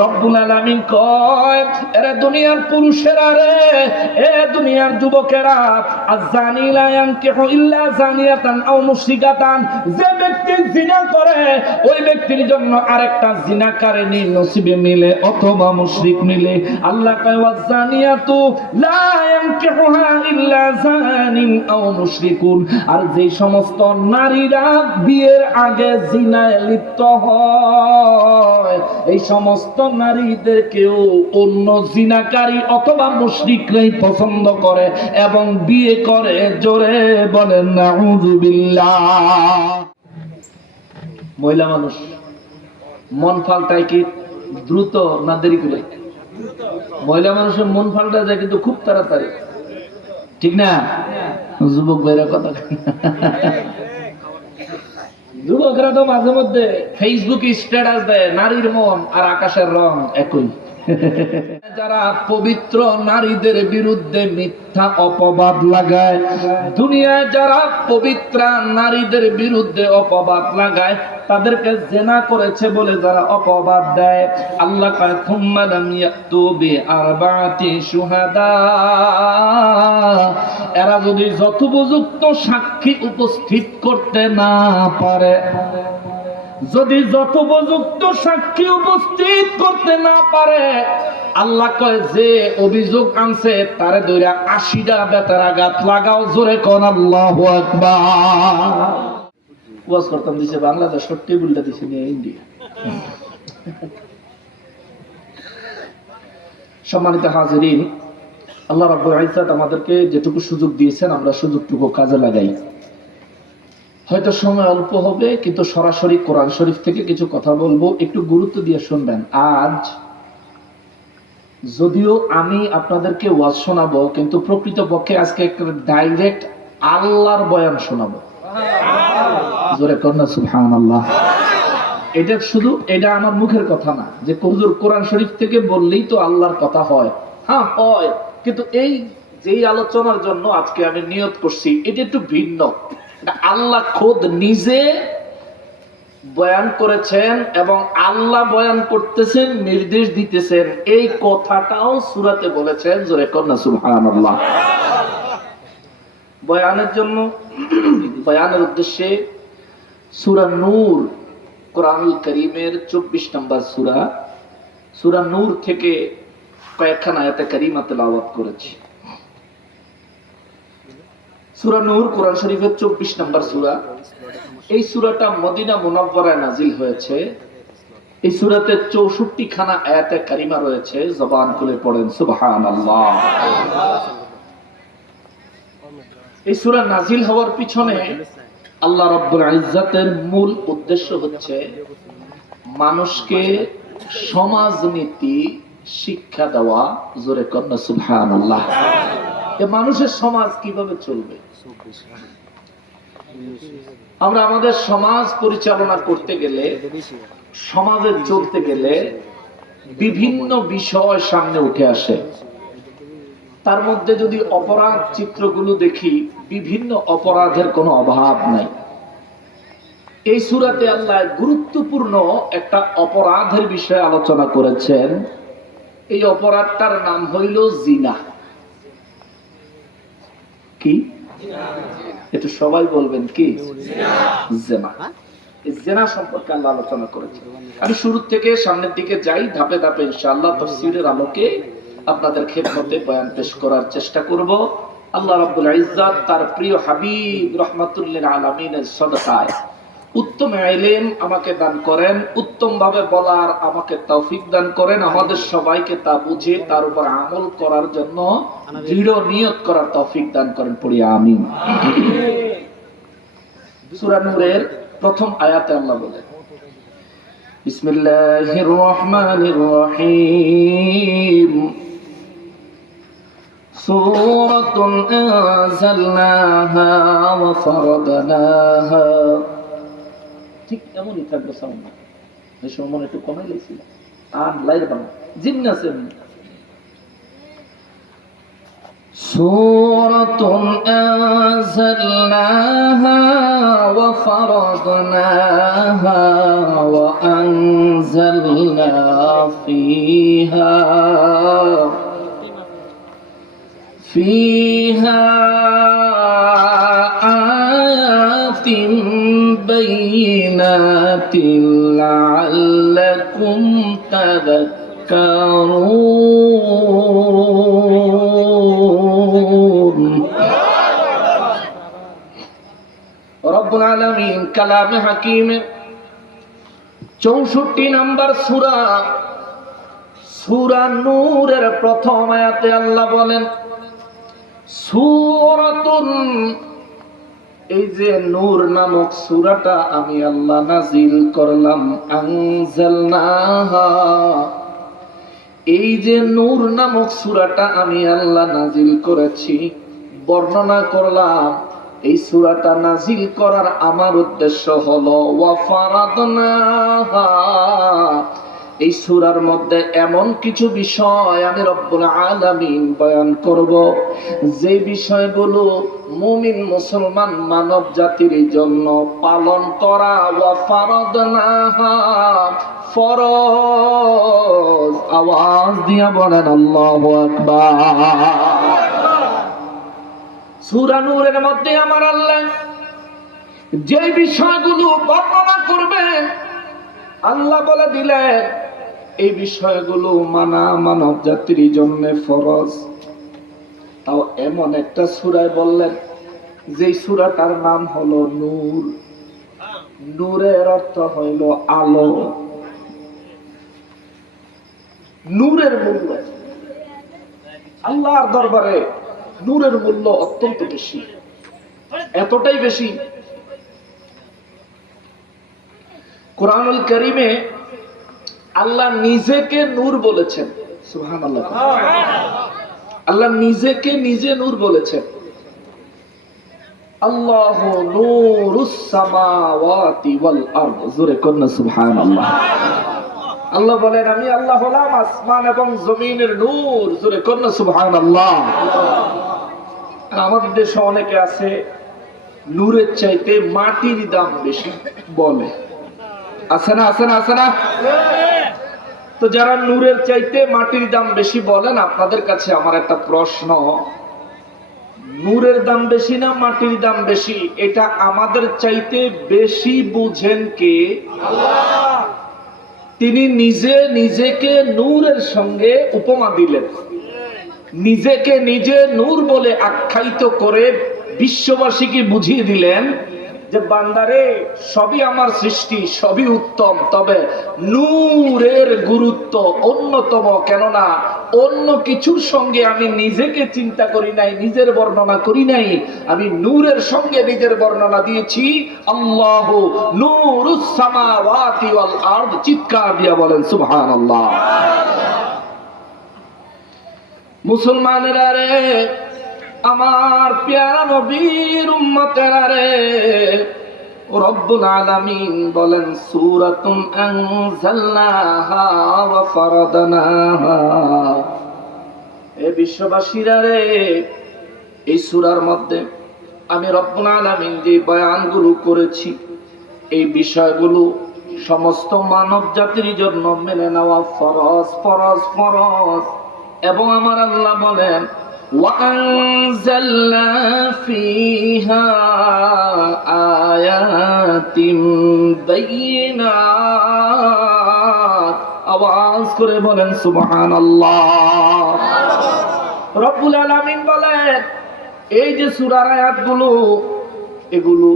রব্বুল আলামিন কয়, এরে দুনিয়ার পুরুষেরা রে, এ দুনিয়ার যুবকেরা, আয-যানী লা ইয়ানকিহু ইল্লা যানিয়াতান আও মুশরিকাতান, যে ব্যক্তি জিনা করে ওই ব্যক্তির জন্য আরেকটা জিনাকারিনী নসিবে মিলে অথবা মুশরিক মিলে। আল্লাহ কয়, ওয়াজ-যানিয়াতু লা ইয়ানকিহুহা ইল্লা যানিন আও মুশরিকুন, আর যে সমস্ত নারীরা বিয়ের আগে জিনায় লিপ্ত হয় এই সমস্ত নারীদেরকেও অন্য জিনাকারী অথবা মুশরিকরাই পছন্দ করে এবং বিয়ে করে। জোরে বলেন নাউযুবিল্লাহ। মহিলা মানুষ মন পাল্টায় কি দ্রুত না দেরি করে? মহিলা মানুষের মন পাল্টা যায় কিন্তু খুব তাড়াতাড়ি, ঠিক না? যুবক ভাইরা কথা, যুবকরা তো মাঝে মধ্যে ফেসবুকে স্ট্যাটাস দেয় নারীর মন আর আকাশের রং একই। যারা পবিত্র নারীদের বিরুদ্ধে মিথ্যা অপবাদ লাগায়, দুনিয়ায় যারা পবিত্র নারীদের বিরুদ্ধে অপবাদ লাগায়, তাদেরকে জিনা করেছে বলে যারা অপবাদ দেয়, আল্লাহ কয় থুম্মা লাম ইয়াতু বিআরবাতি শুহাদা, এরা যদি যথোপযুক্ত সাক্ষী উপস্থিত করতে না পারে, যদি যথোপযুক্ত সাক্ষী উপস্থিত করতে না পারে, আল্লাহ কয় যে অভিযোগ আনছে তারে ধইরা 80টা বেতারাঘাত লাগাও। জোরে কোন আল্লাহু আকবার। ওয়াজ করতাম দিছে বাংলাদেশ, সত্যি বলতে দিছে নিয়ে ইন্ডিয়া। সম্মানিত হাজিরিন, আল্লাহ রাব্বুল ইজ্জত আমাদেরকে যেটুকু সুযোগ দিয়েছেন আমরা সুযোগটুকু কাজে লাগাই। হয়তো সময় অল্প হবে কিন্তু সরাসরি কোরআন শরীফ থেকে কিছু কথা বলবো, একটু গুরুত্ব দিয়ে শুনবেন। আজ যদিও আমি আপনাদেরকে ওয়াজ শোনাবো কিন্তু প্রকৃতপক্ষে আজকে একটা ডাইরেক্ট আল্লাহর বয়ান শোনাবো। জোরে কন্যা সুবহানাল্লাহ। এটা শুধু এটা আমার মুখের কথা না যে হুজুর কোরআন শরীফ থেকে বললেই তো আল্লাহর কথা হয়। হ্যাঁ হয়, কিন্তু এই যেই আলোচনার জন্য আজকে আমি নিয়ত করছি এটা একটু ভিন্ন। আল্লাহ খোদ নিজে বয়ান করেছেন এবং আল্লাহ বয়ান করতেছেন, নির্দেশ দিতেছেন, এই কথাটাও সূরাতে বলেছেন। জোরে কন্যা সুবহানাল্লাহ। বয়ানের জন্য, বয়ানের উদ্দেশ্যে সূরা নূর, কোরআনুল কারীমের 24 নম্বর সূরা, সূরা নূর থেকে কয়েকখানা আয়াতে কারিমা তেলাওয়াত করেছি। সূরা নূর কোরআন শরীফের 24 নম্বর সূরা। এই সূরাটা মদিনা মুনাওয়ারায় নাজিল হয়েছে। এই সূরাতে 64 খানা আয়াতে কারিমা রয়েছে। জবান খুলে পড়েন সুবহানাল্লাহ। এই সূরা নাজিল হওয়ার পিছনে আল্লাহ রাব্বুল ইজ্জতের মূল উদ্দেশ্য হচ্ছে মানুষকে সমাজনীতি শিক্ষা দেওয়া। জোরে কন্যা সুবহানাল্লাহ। মানুষের সমাজ কিভাবে চলবে, আমরা আমাদের সমাজ পরিচালনা করতে গেলে, সমাজে চলতে গেলে বিভিন্ন বিষয় সামনে উঠে আসে। তার মধ্যে যদি অপরাধ চিত্রগুলো দেখি, বিভিন্ন অপরাধের কোনো অভাব নাই। এই সূরাতে আল্লাহ গুরুত্বপূর্ণ একটা অপরাধের বিষয়ে আলোচনা করেছেন। এই অপরাধটার নাম হইল জিনা। কি? এটা সবাই বলবেন কি? জিনা। এই জিনা সম্পর্কে আল্লাহ আলোচনা করেছেন। আমি শুরু থেকে সামনের দিকে যাই, ধাপে ধাপে ইনশাআল্লাহ তাফসীরের আলোকে আপনাদের খেদমতে বয়ান পেশ করার চেষ্টা করব। আল্লাহ রাব্বুল ইজ্জত তার প্রিয় হাবিব রাহমাতুল লিল আলামিনের সাদাকায় উত্তম ইলম আমাকে দান করেন, উত্তম ভাবে বলার আমাকে তৌফিক দান করেন, আমাদের সবাইকে তা বুঝে তার উপর আমল করার জন্য দৃঢ় নিয়ত করার তৌফিক দান করেন। পড়ি আমিন। সূরা নূরের প্রথম আয়াতে আল্লাহ বলেন, বিসমিল্লাহির রহমানির রহিম, সূরাতুন আনজালনাহা ওয়া ফারাদনাহা। ঠিক এমনই থাকবে সাউন্ড, এই সময় একটু কমাই লাইছিল আর লাইর বানা জিমনাসিয়াম। সূরাতুন আনজালনাহা ওয়া ফারাদনাহা ওয়া আনজালনা فيها آيات بينات لعلكم تذكرون রব্বুল আলামিন কালামে হাকিমে 64 নম্বর সূরা নূরের প্রথম আয়াতে আল্লাহ বলেন সূরাতুন, এই যে নূর নামক সূরাটা আমি আল্লাহ নাজিল করলাম, আনজালনাহা, এই যে নূর নামক সূরাটা আমি আল্লাহ নাজিল করেছি, বর্ণনা করলাম। এই সূরাটা নাজিল করার আমার উদ্দেশ্য হলো ওয়া ফারাদনাহা, এই সূরার মধ্যে এমন কিছু বিষয় আমি রব্বুল আলামিন বয়ান করব, যে বিষয়গুলো মুমিন মুসলমান মানব জাতির জন্য পালন করা ওয়া ফারাদনাহা ফরজ। আওয়াজ দিয়া বলেন আল্লাহু আকবার। সূরা নূরের মধ্যে আমার আল্লাহ যে বিষয়গুলো বর্ণনা করবেন আল্লাহ বলে দিলেন এই বিষয়গুলো মানা মানব জাতির জন্য ফরজ। তাও এমন একটা সূরায় বললেন যে সূরাটার নাম হলো নূর। নূরের অর্থ হইল আলো। নূরের মূল্য আল্লাহর দরবারে নূরের মূল্য অত্যন্ত বেশি, এতটাই বেশি কোরআনুল কারীমে আল্লাহ নিজেকে নূর বলেছেন। সুবহানাল্লাহ। আল্লাহ নিজেকে নিজে নূর বলেছেন। আল্লাহু নূরুস সামাওয়াতি ওয়াল আরদ, জোরে কন্না সুবহানাল্লাহ। আল্লাহ বলেন আমি আল্লাহ হলাম আসমান এবং জমিনের নূর, জোরে কন্না সুবহানাল্লাহ। আমাদের দেশে অনেকে আছে নূরের চাইতে মাটির দাম বেশি বলে, আছে না আছে না আছে না? তো যারা নূরের চাইতে মাটির দাম বেশি বলেন, আপনাদের কাছে আমার একটা প্রশ্ন, নূরের দাম বেশি না মাটির দাম বেশি, এটা আমাদের চাইতে বেশি বুঝেন কে? আল্লাহ। তিনি নিজে নিজেকে নূরের সঙ্গে উপমা দিলেন, নিজেকে নিজে নূর বলে আখ্যায়িত করে বিশ্ববাসীকে বুঝিয়ে দিলেন যে বান্দারে সবই আমার সৃষ্টি, সবই উত্তম, তবে নূরের গুরুত্ব অন্যতম। কেননা অন্য কিছুর সঙ্গে আমি নিজেকে চিন্তা করি নাই, নিজের বর্ণনা করি নাই, আমি নূরের সঙ্গে নিজের বর্ণনা দিয়েছি। আল্লাহু নূরুস সামাওয়াতি ওয়াল আরদ, চিৎকার দিয়া বলেন সুবহানাল্লাহ। মুসলমানেরা রে, আমার প্যারা নবীর উম্মতেরা রে, রব্বুল আলামিন বলেন সূরাতুন আনজালনাহা ওয়া ফারাদনাহা। এ বিশ্ববাসীরা রে, এই সূরার মধ্যে আমি রব্বুল আলামিন যে বয়ানগুলো করেছি, এই বিষয়গুলো সমস্ত মানব জাতির জন্য মেনে নেওয়া ফরজ ফরজ ফরজ। এবং আমার আল্লাহ বলেন وأنزلنا فيها آيات بينات, আওয়াজ করে বলেন সুবহানাল্লাহ। রব্বুল আলামিন বলেন এই যে সূরার আয়াতগুলো, এগুলো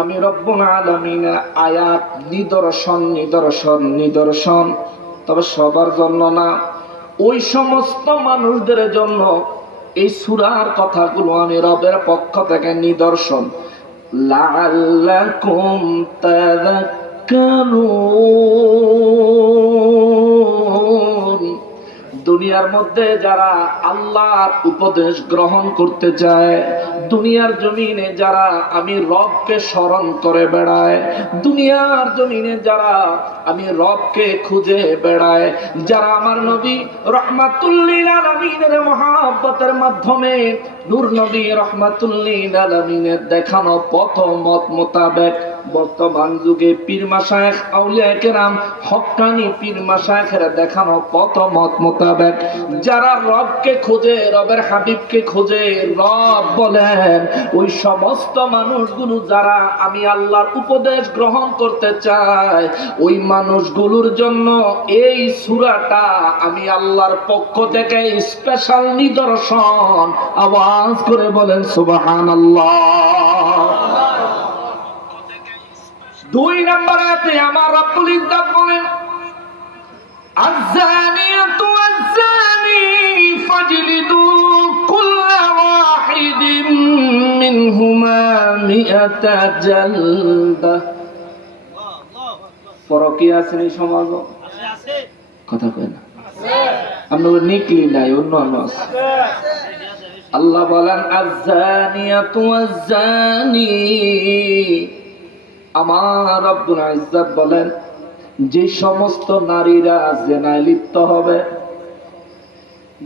আমি রব্বুল আলামিনের আয়াত, নিদর্শন নিদর্শন নিদর্শন, তবে সবার জন্য না, ওই সমস্ত মানুষদের জন্য এই সূরার কথাগুলো আমি রবের পক্ষ থেকে নিদর্শন। লাআল্লাকুম তাযাক্কারুন, দুনিয়ার মধ্যে যারা আল্লাহর উপদেশ গ্রহণ করতে চায়, দুনিয়ার জমিনে যারা আমি রবকে স্মরণ করে বেড়ায়, দুনিয়ার জমিনে যারা আমি রবকে খুঁজে বেড়ায়, যারা আমার নবী রাহমাতুল লিল আলামিনের মহব্বতের মাধ্যমে নূর নবী রাহমাতুল লিল আলামিনের দেখানো পথ মত মোতাবেক বর্তমান যুগে পীর মাশায়েখ আউলিয়া কেরাম হক্কানি পীর মাশায়েখেরা দেখানো পথ মত মোতাবেক যারা রবকে খোঁজে, রবের হাবিবকে খোঁজে, রব বলেন ওই সমস্ত মানুষগুলো যারা আমি আল্লাহর উপদেশ গ্রহণ করতে চায়, ওই মানুষগুলোর জন্য এই সূরাটা আমি আল্লাহর পক্ষ থেকে স্পেশাল নিদর্শন। আওয়াজ করে বলেন সুবহানাল্লাহ। 2 নম্বর আয়াতে আমার রব্বুল ইজ্জত বলেন আয-যানিয়াতু ওয়াজ-যানি ফাজলিদু কুল্লা ওয়াহিদিন মিনহুমা মিআতা জালদা। পরকীয়া আছে এই সমাজ? আছে। কথা কয় না। আমরা নিকলি নাই, অন্য আছে। আল্লাহ বলেন আয-যানিয়াতু ওয়াজ-যানি, আমার রব্বুল ইজ্জত বলেন যে সমস্ত নারীরা জিনায় লিপ্ত হবে,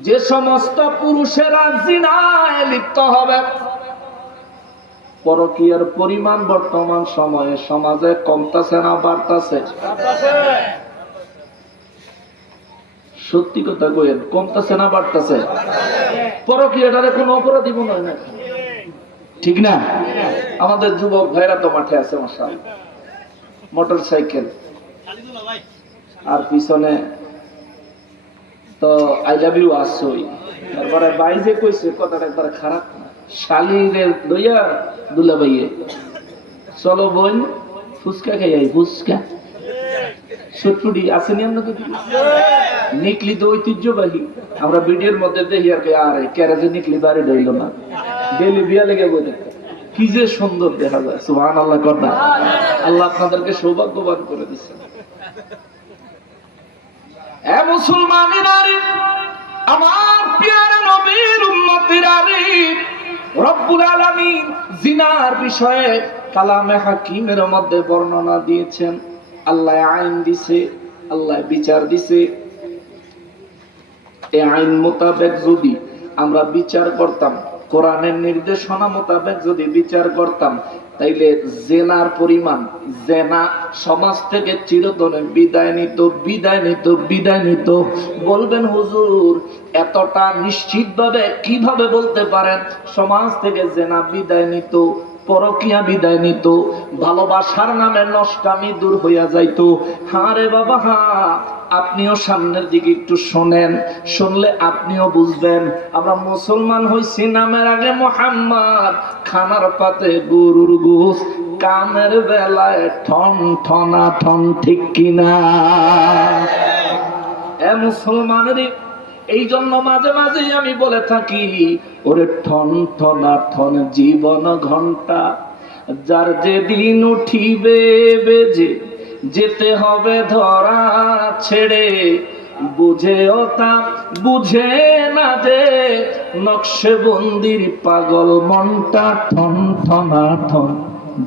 যে সমস্ত পুরুষেরা জিনায় লিপ্ত হবে, পরকীয়ার পরিমাণ বর্তমান সময়ে সমাজে কমতেছে না বাড়তেছে? সত্যি কথা কইেন, কমতেছে না বাড়তেছে? পরকীয়াটারে কোনো অপরাধী মনে হয় না, ঠিক না? আমাদের যুবক ভাইরা তো মাঠে আছে মাশাআল্লাহ, মোটর সাইকেল আর পিছনে তো আই লাভ ইউ আসছই। তারপরে ভাই যে কইছে কথাটা একবার খারাপ না, শালিরে দইয়া দুলা ভাইয়ে চলো বোন ফুচকা খাই আই, ফুচকা সটুডি আসেনি আপনাদের? নিকলি তো ঐতিহ্যবাহী, আমরা ভিডিওর মধ্যে দেখি আর আরে ক্যারেজে নিকলি বাড়ি রইল না, ডেলি বিয়া লেগে বলে কি যে সুন্দর দেখা যায়। সুবহানাল্লাহ কথা। আল্লাহ আপনাদেরকে সৌভাগ্যবান করে দিয়েছে। এ মুসলমানেরা, আমার প্রিয় নবীর উম্মতেরা, রব্বুল আলামিন জিনার বিষয়ে কালামে হাকিমের মধ্যে বর্ণনা দিয়েছেন। আল্লাহ আইন দিছে, আল্লাহ বিচার দিছে। এই আইন মোতাবেক যদি আমরা বিচার করতাম, কোরআনের নির্দেশনা মোতাবেক যদি বিচার করতাম, তাইলে জেনার পরিমাণ, জেনা সমাজ থেকে চিরতরে বিদায় নিত, বিদায় নিত, বিদায় নিত। বলবেন হুজুর এতটা নিশ্চিতভাবে কিভাবে বলতে পারেন সমাজ থেকে জেনা বিদায় নিত, পরকীয়া বিদায় নিত, ভালোবাসার নামে নষ্টামি দূর হইয়া যাইত? হ্যাঁ রে বাবা, হ্যাঁ, আপনিও সামনের দিকে একটু শোনেন, শুনলে আপনিও বুঝবেন। আমরা মুসলমান হইছি নামের আগে মুহাম্মদ, খানার পাতে গরুর গোশ, কামের বেলায় ঠন ঠনা ঠন, ঠিক কিনা? এ মুসলমানেরই এই জন্য মাঝে মাঝে আমি বলে থাকি, ওরে ঠন ঠনা ঠন জীবন ঘন্টা, যার যেদিন উঠিবে বেজে যেতে হবে ধরা ছেড়ে, বুঝেও তা বুঝে না যে নকশে বন্দির পাগল মনটা, ঠন ঠনা ঠন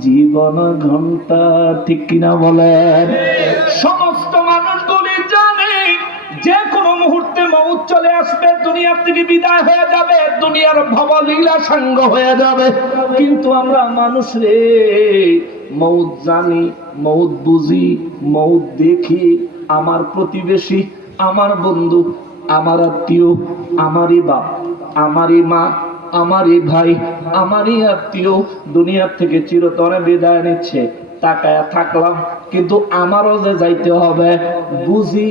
জীবন ঘন্টা, ঠিক কিনা বলেন? সমস্ত মানুষগুলি জানে যে কোনো মুহূর্তে মউত চলে আসবে, দুনিয়া থেকে বিদায় হয়ে যাবে, দুনিয়ার ভবলীলা সাঙ্গ হয়ে যাবে। কিন্তু আমরা মানুষ রে, মউত জানি, মউত বুঝি, মউত দেখি। আমার প্রতিবেশী, আমার বন্ধু, আমার আত্মীয়, আমারই বাপ, আমারই মা, আমারই ভাই, আমারই আত্মীয় দুনিয়ার থেকে চিরতরে বিদায় নিচ্ছে। তাকায়া থাকলাম, কিন্তু আমারও যে যাইতে হবে বুঝি,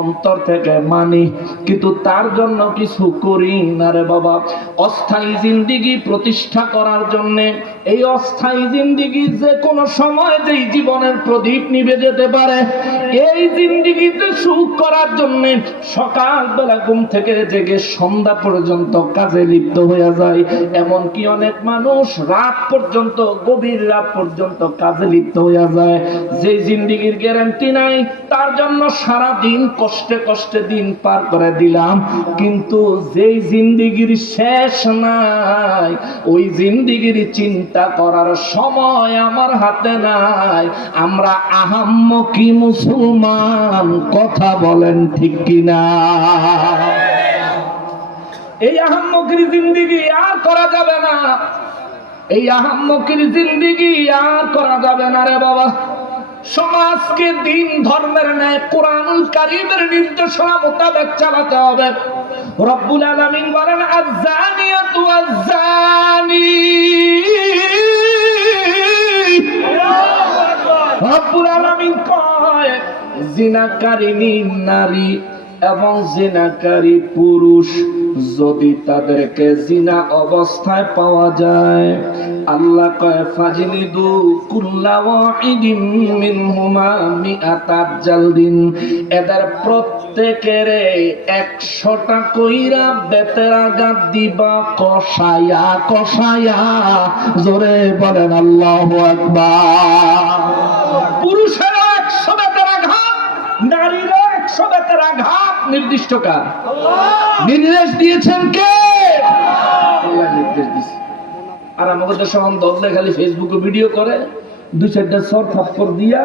অন্তর থেকে মানি, কিন্তু তার জন্য কিছু করি না রে বাবা। অস্থায়ী জিন্দেগি প্রতিষ্ঠা করার জন্য, এই অস্থায়ী জিন্দেগি যে কোনো সময় যেই জীবনের প্রদীপ নিভে যেতে পারে, এই জিন্দেগিতে সুখ করার জন্য সকালবেলা ঘুম থেকে জেগে সন্ধ্যা পর্যন্ত কাজে লিপ্ত হয়ে যায়। এমনকি অনেক মানুষ রাত পর্যন্ত, গভীর রাত পর্যন্ত কাজে লিপ্ত হয়ে যায়। যে জিন্দেগির গ্যারান্টি নাই, তার জন্য সারা দিন কষ্টে কষ্টে দিন পার করে দিলাম। কিন্তু যেই জিন্দেগির শেষ নাই, ওই জিন্দেগির চিন্তা করার সময় আমার হাতে নাই। আমরা আহাম্মকি মুসলমান, কথা বলেন ঠিক কিনা? এই আহাম্মকির জিন্দেগি আর করা যাবে না। এই আহাম্মকির জিন্দেগি আর করা যাবে না রে বাবা। সমাজকে দিন ধর্মের ন্যায় কোরআনুল কারীমের নির্দেশনা মোতাবেক চালাতে হবে। রব্বুল আলামিন বলেন আয-যানিয়াতু ওয়াজ-যানি, রব্বুল আলামিন কয় জিনাকারিনী নারী এবং জিনাকারী পুরুষ যদি তাদেরকে জিনা অবস্থায় পাওয়া যায়, আল্লাহ কয় ফাজলিদু কুল্লা ওয়াহিদিন মিনহুমা মিআতা জালদিন, এদের প্রত্যেকের 100টা কইরা বেতের আঘাত দিবা, কষায়া কষায়া। জোরে বলেন আল্লাহু আকবার। পুরুষেরা 100 বেতের আঘাত, নারীরা 100 বেতের আঘাত নির্দিষ্ট কার? নির্দেশ দিয়েছেন কে? আল্লাহ নির্দেশ দিয়েছে। আর আমাদের দেশে দলে খালি ফেসবুকে ভিডিও করে, 2-4টা সর থাপ্পড় দিয়া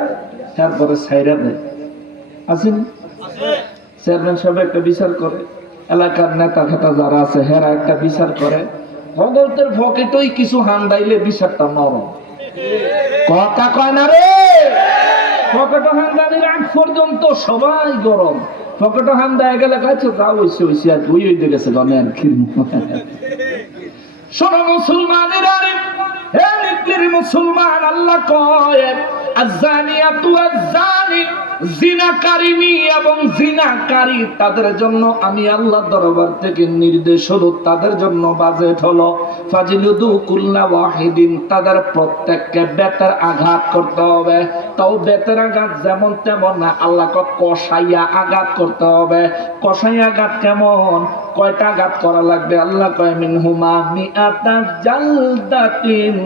তারপরে সাইরা দেয়। আছেন চেয়ারম্যান সাহেব একটা বিচার করে, এলাকার নেতা খেতা যারা আছে হেরা একটা বিচার করে, ভগতের পকেটই কিছু হান্দাইলে বিচারটা নরম। কথা কয় না রে, পকেট হান্দাইলে আগ পর্যন্ত সবাই গরম, পকেট হান্দায় গেলে কাছে যা হইছে হইছে আর ওই হইতে গেছে গনে আর কি। শোনো মুসলমানেরা, হে নিকলির মুসলমান, আল্লাহ কয় আয-যানিয়াতু ওয়াজ-যানি, জিনাকারিনী এবং জিনাকারী তাদের জন্য আমি আল্লাহ দরবার থেকে নির্দেশ হলো, তাদের জন্য বাজেট হলো ফাজলিদু কুল্লা ওয়াহিদিন, তাদের প্রত্যেককে বেতের আঘাত করতে হবে। তাও বেতের আঘাত যেমন তেমন না, আল্লাহ কয় কষাইয়া আঘাত করতে হবে। কষাইয়া আঘাত কেমন? কয়টা আঘাত করা লাগবে? আল্লাহ কয় মিনহুমা মিআতা জালদাতিন,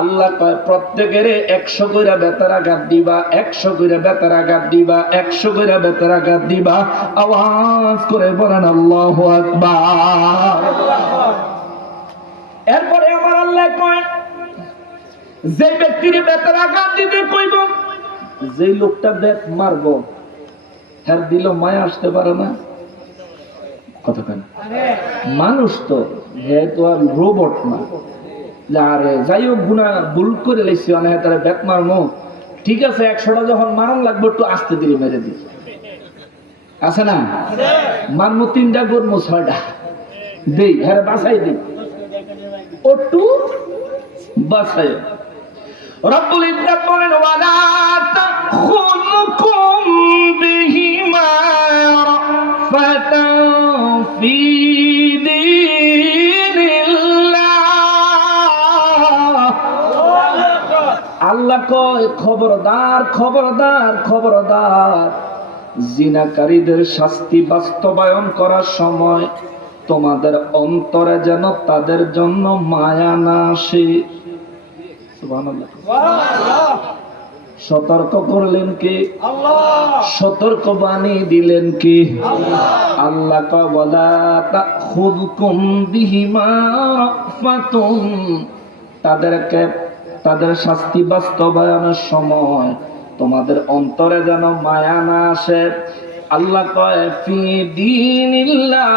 আল্লাহ কয় প্রত্যেকের 100 কইরা বেতের আঘাত দিবা, 100 কইরা বেতের আঘাত দিবা, 100 কইরা বেতের আঘাত দিবা। আওয়াজ করে বলেন আল্লাহু আকবার। এরপরে আমার আল্লাহ কয় যে ব্যক্তির বেতের আঘাত দিতে কইব, যে লোকটা বেত মারবো এর দিল মায়া আসতে পারে না? কথা কেন? মানুষ তো, হে তো আর রোবট না। আরে যাই হোক গুনাহ ভুল করে লাইছি, অনেক তারা বেত মারমো, ঠিক আছে 100টা যখন মারণ লাগবে একটু আস্তে ধীরে মেরে দিই, আছে না? মারমো 3টা করবো 6টা দেই, হ্যাঁ বাসাই দিই, একটু বাসাই। রব্বুল ইজ্জত বলেন ওয়ালা তাখুলকুম বিহিমা রাফাতান ফি দীনিল্লাহ। আল্লাহ কয় খবরদার খবরদার খবরদার, জিনাকারীদের শাস্তি বাস্তবায়ন করার সময় তোমাদের অন্তরে যেন তাদের জন্য মায়া না আসে। সতর্ক করলেন কে? সতর্ক বাণী দিলেন কে? আল্লাহ ওয়ালা তাখুযকুম বিহিমা রাফাতুন, তাদেরকে তাদের শাস্তি বাস্তবায়নের সময় তোমাদের অন্তরে যেন মায়া না আসে। আল্লাহ কয় ফি দীনিল্লাহ,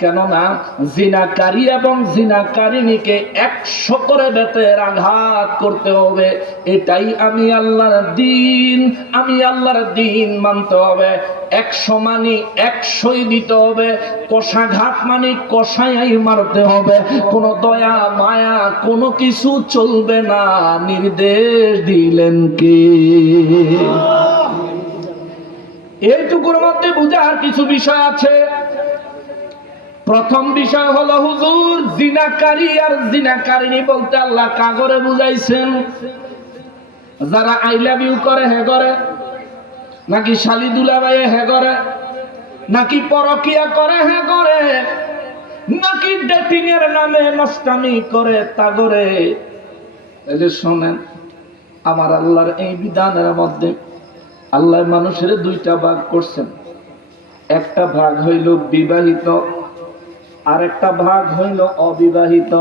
কেননা জিনাকারী এবং জিনাকারিনীকে 100 করে বেতের আঘাত করতে হবে। এটাই আমি আল্লাহর দিন, আমি আল্লাহর দিন মানতে হবে। 100 মানি 100ই দিতে হবে, কষাঘাত মানি কষাই মারতে হবে, কোনো দয়া মায়া কোনো কিছু চলবে না। নির্দেশ দিলেন কে? এইটুকুর মধ্যে বুঝার কিছু বিষয় আছে। প্রথম বিষয় হলো হুজুর, জিনাকারী আর জিনাকারিনী বলতে আল্লাহ কাগরে বুঝাইছেন? যারা আই লাভ ইউ করে হে করে, নাকি শালি দুলাভাই হে করে, নাকি পরকিয়া করে হে করে, নাকি ডেটিং এর নামে নষ্টামি করে তাগরে? এই যে শোনেন, আমার আল্লাহর এই বিধানের মধ্যে আল্লাহ মানুষের 2টা ভাগ করছেন। একটা ভাগ হইল বিবাহিত, আর একটা ভাগ হইল অবিবাহিত।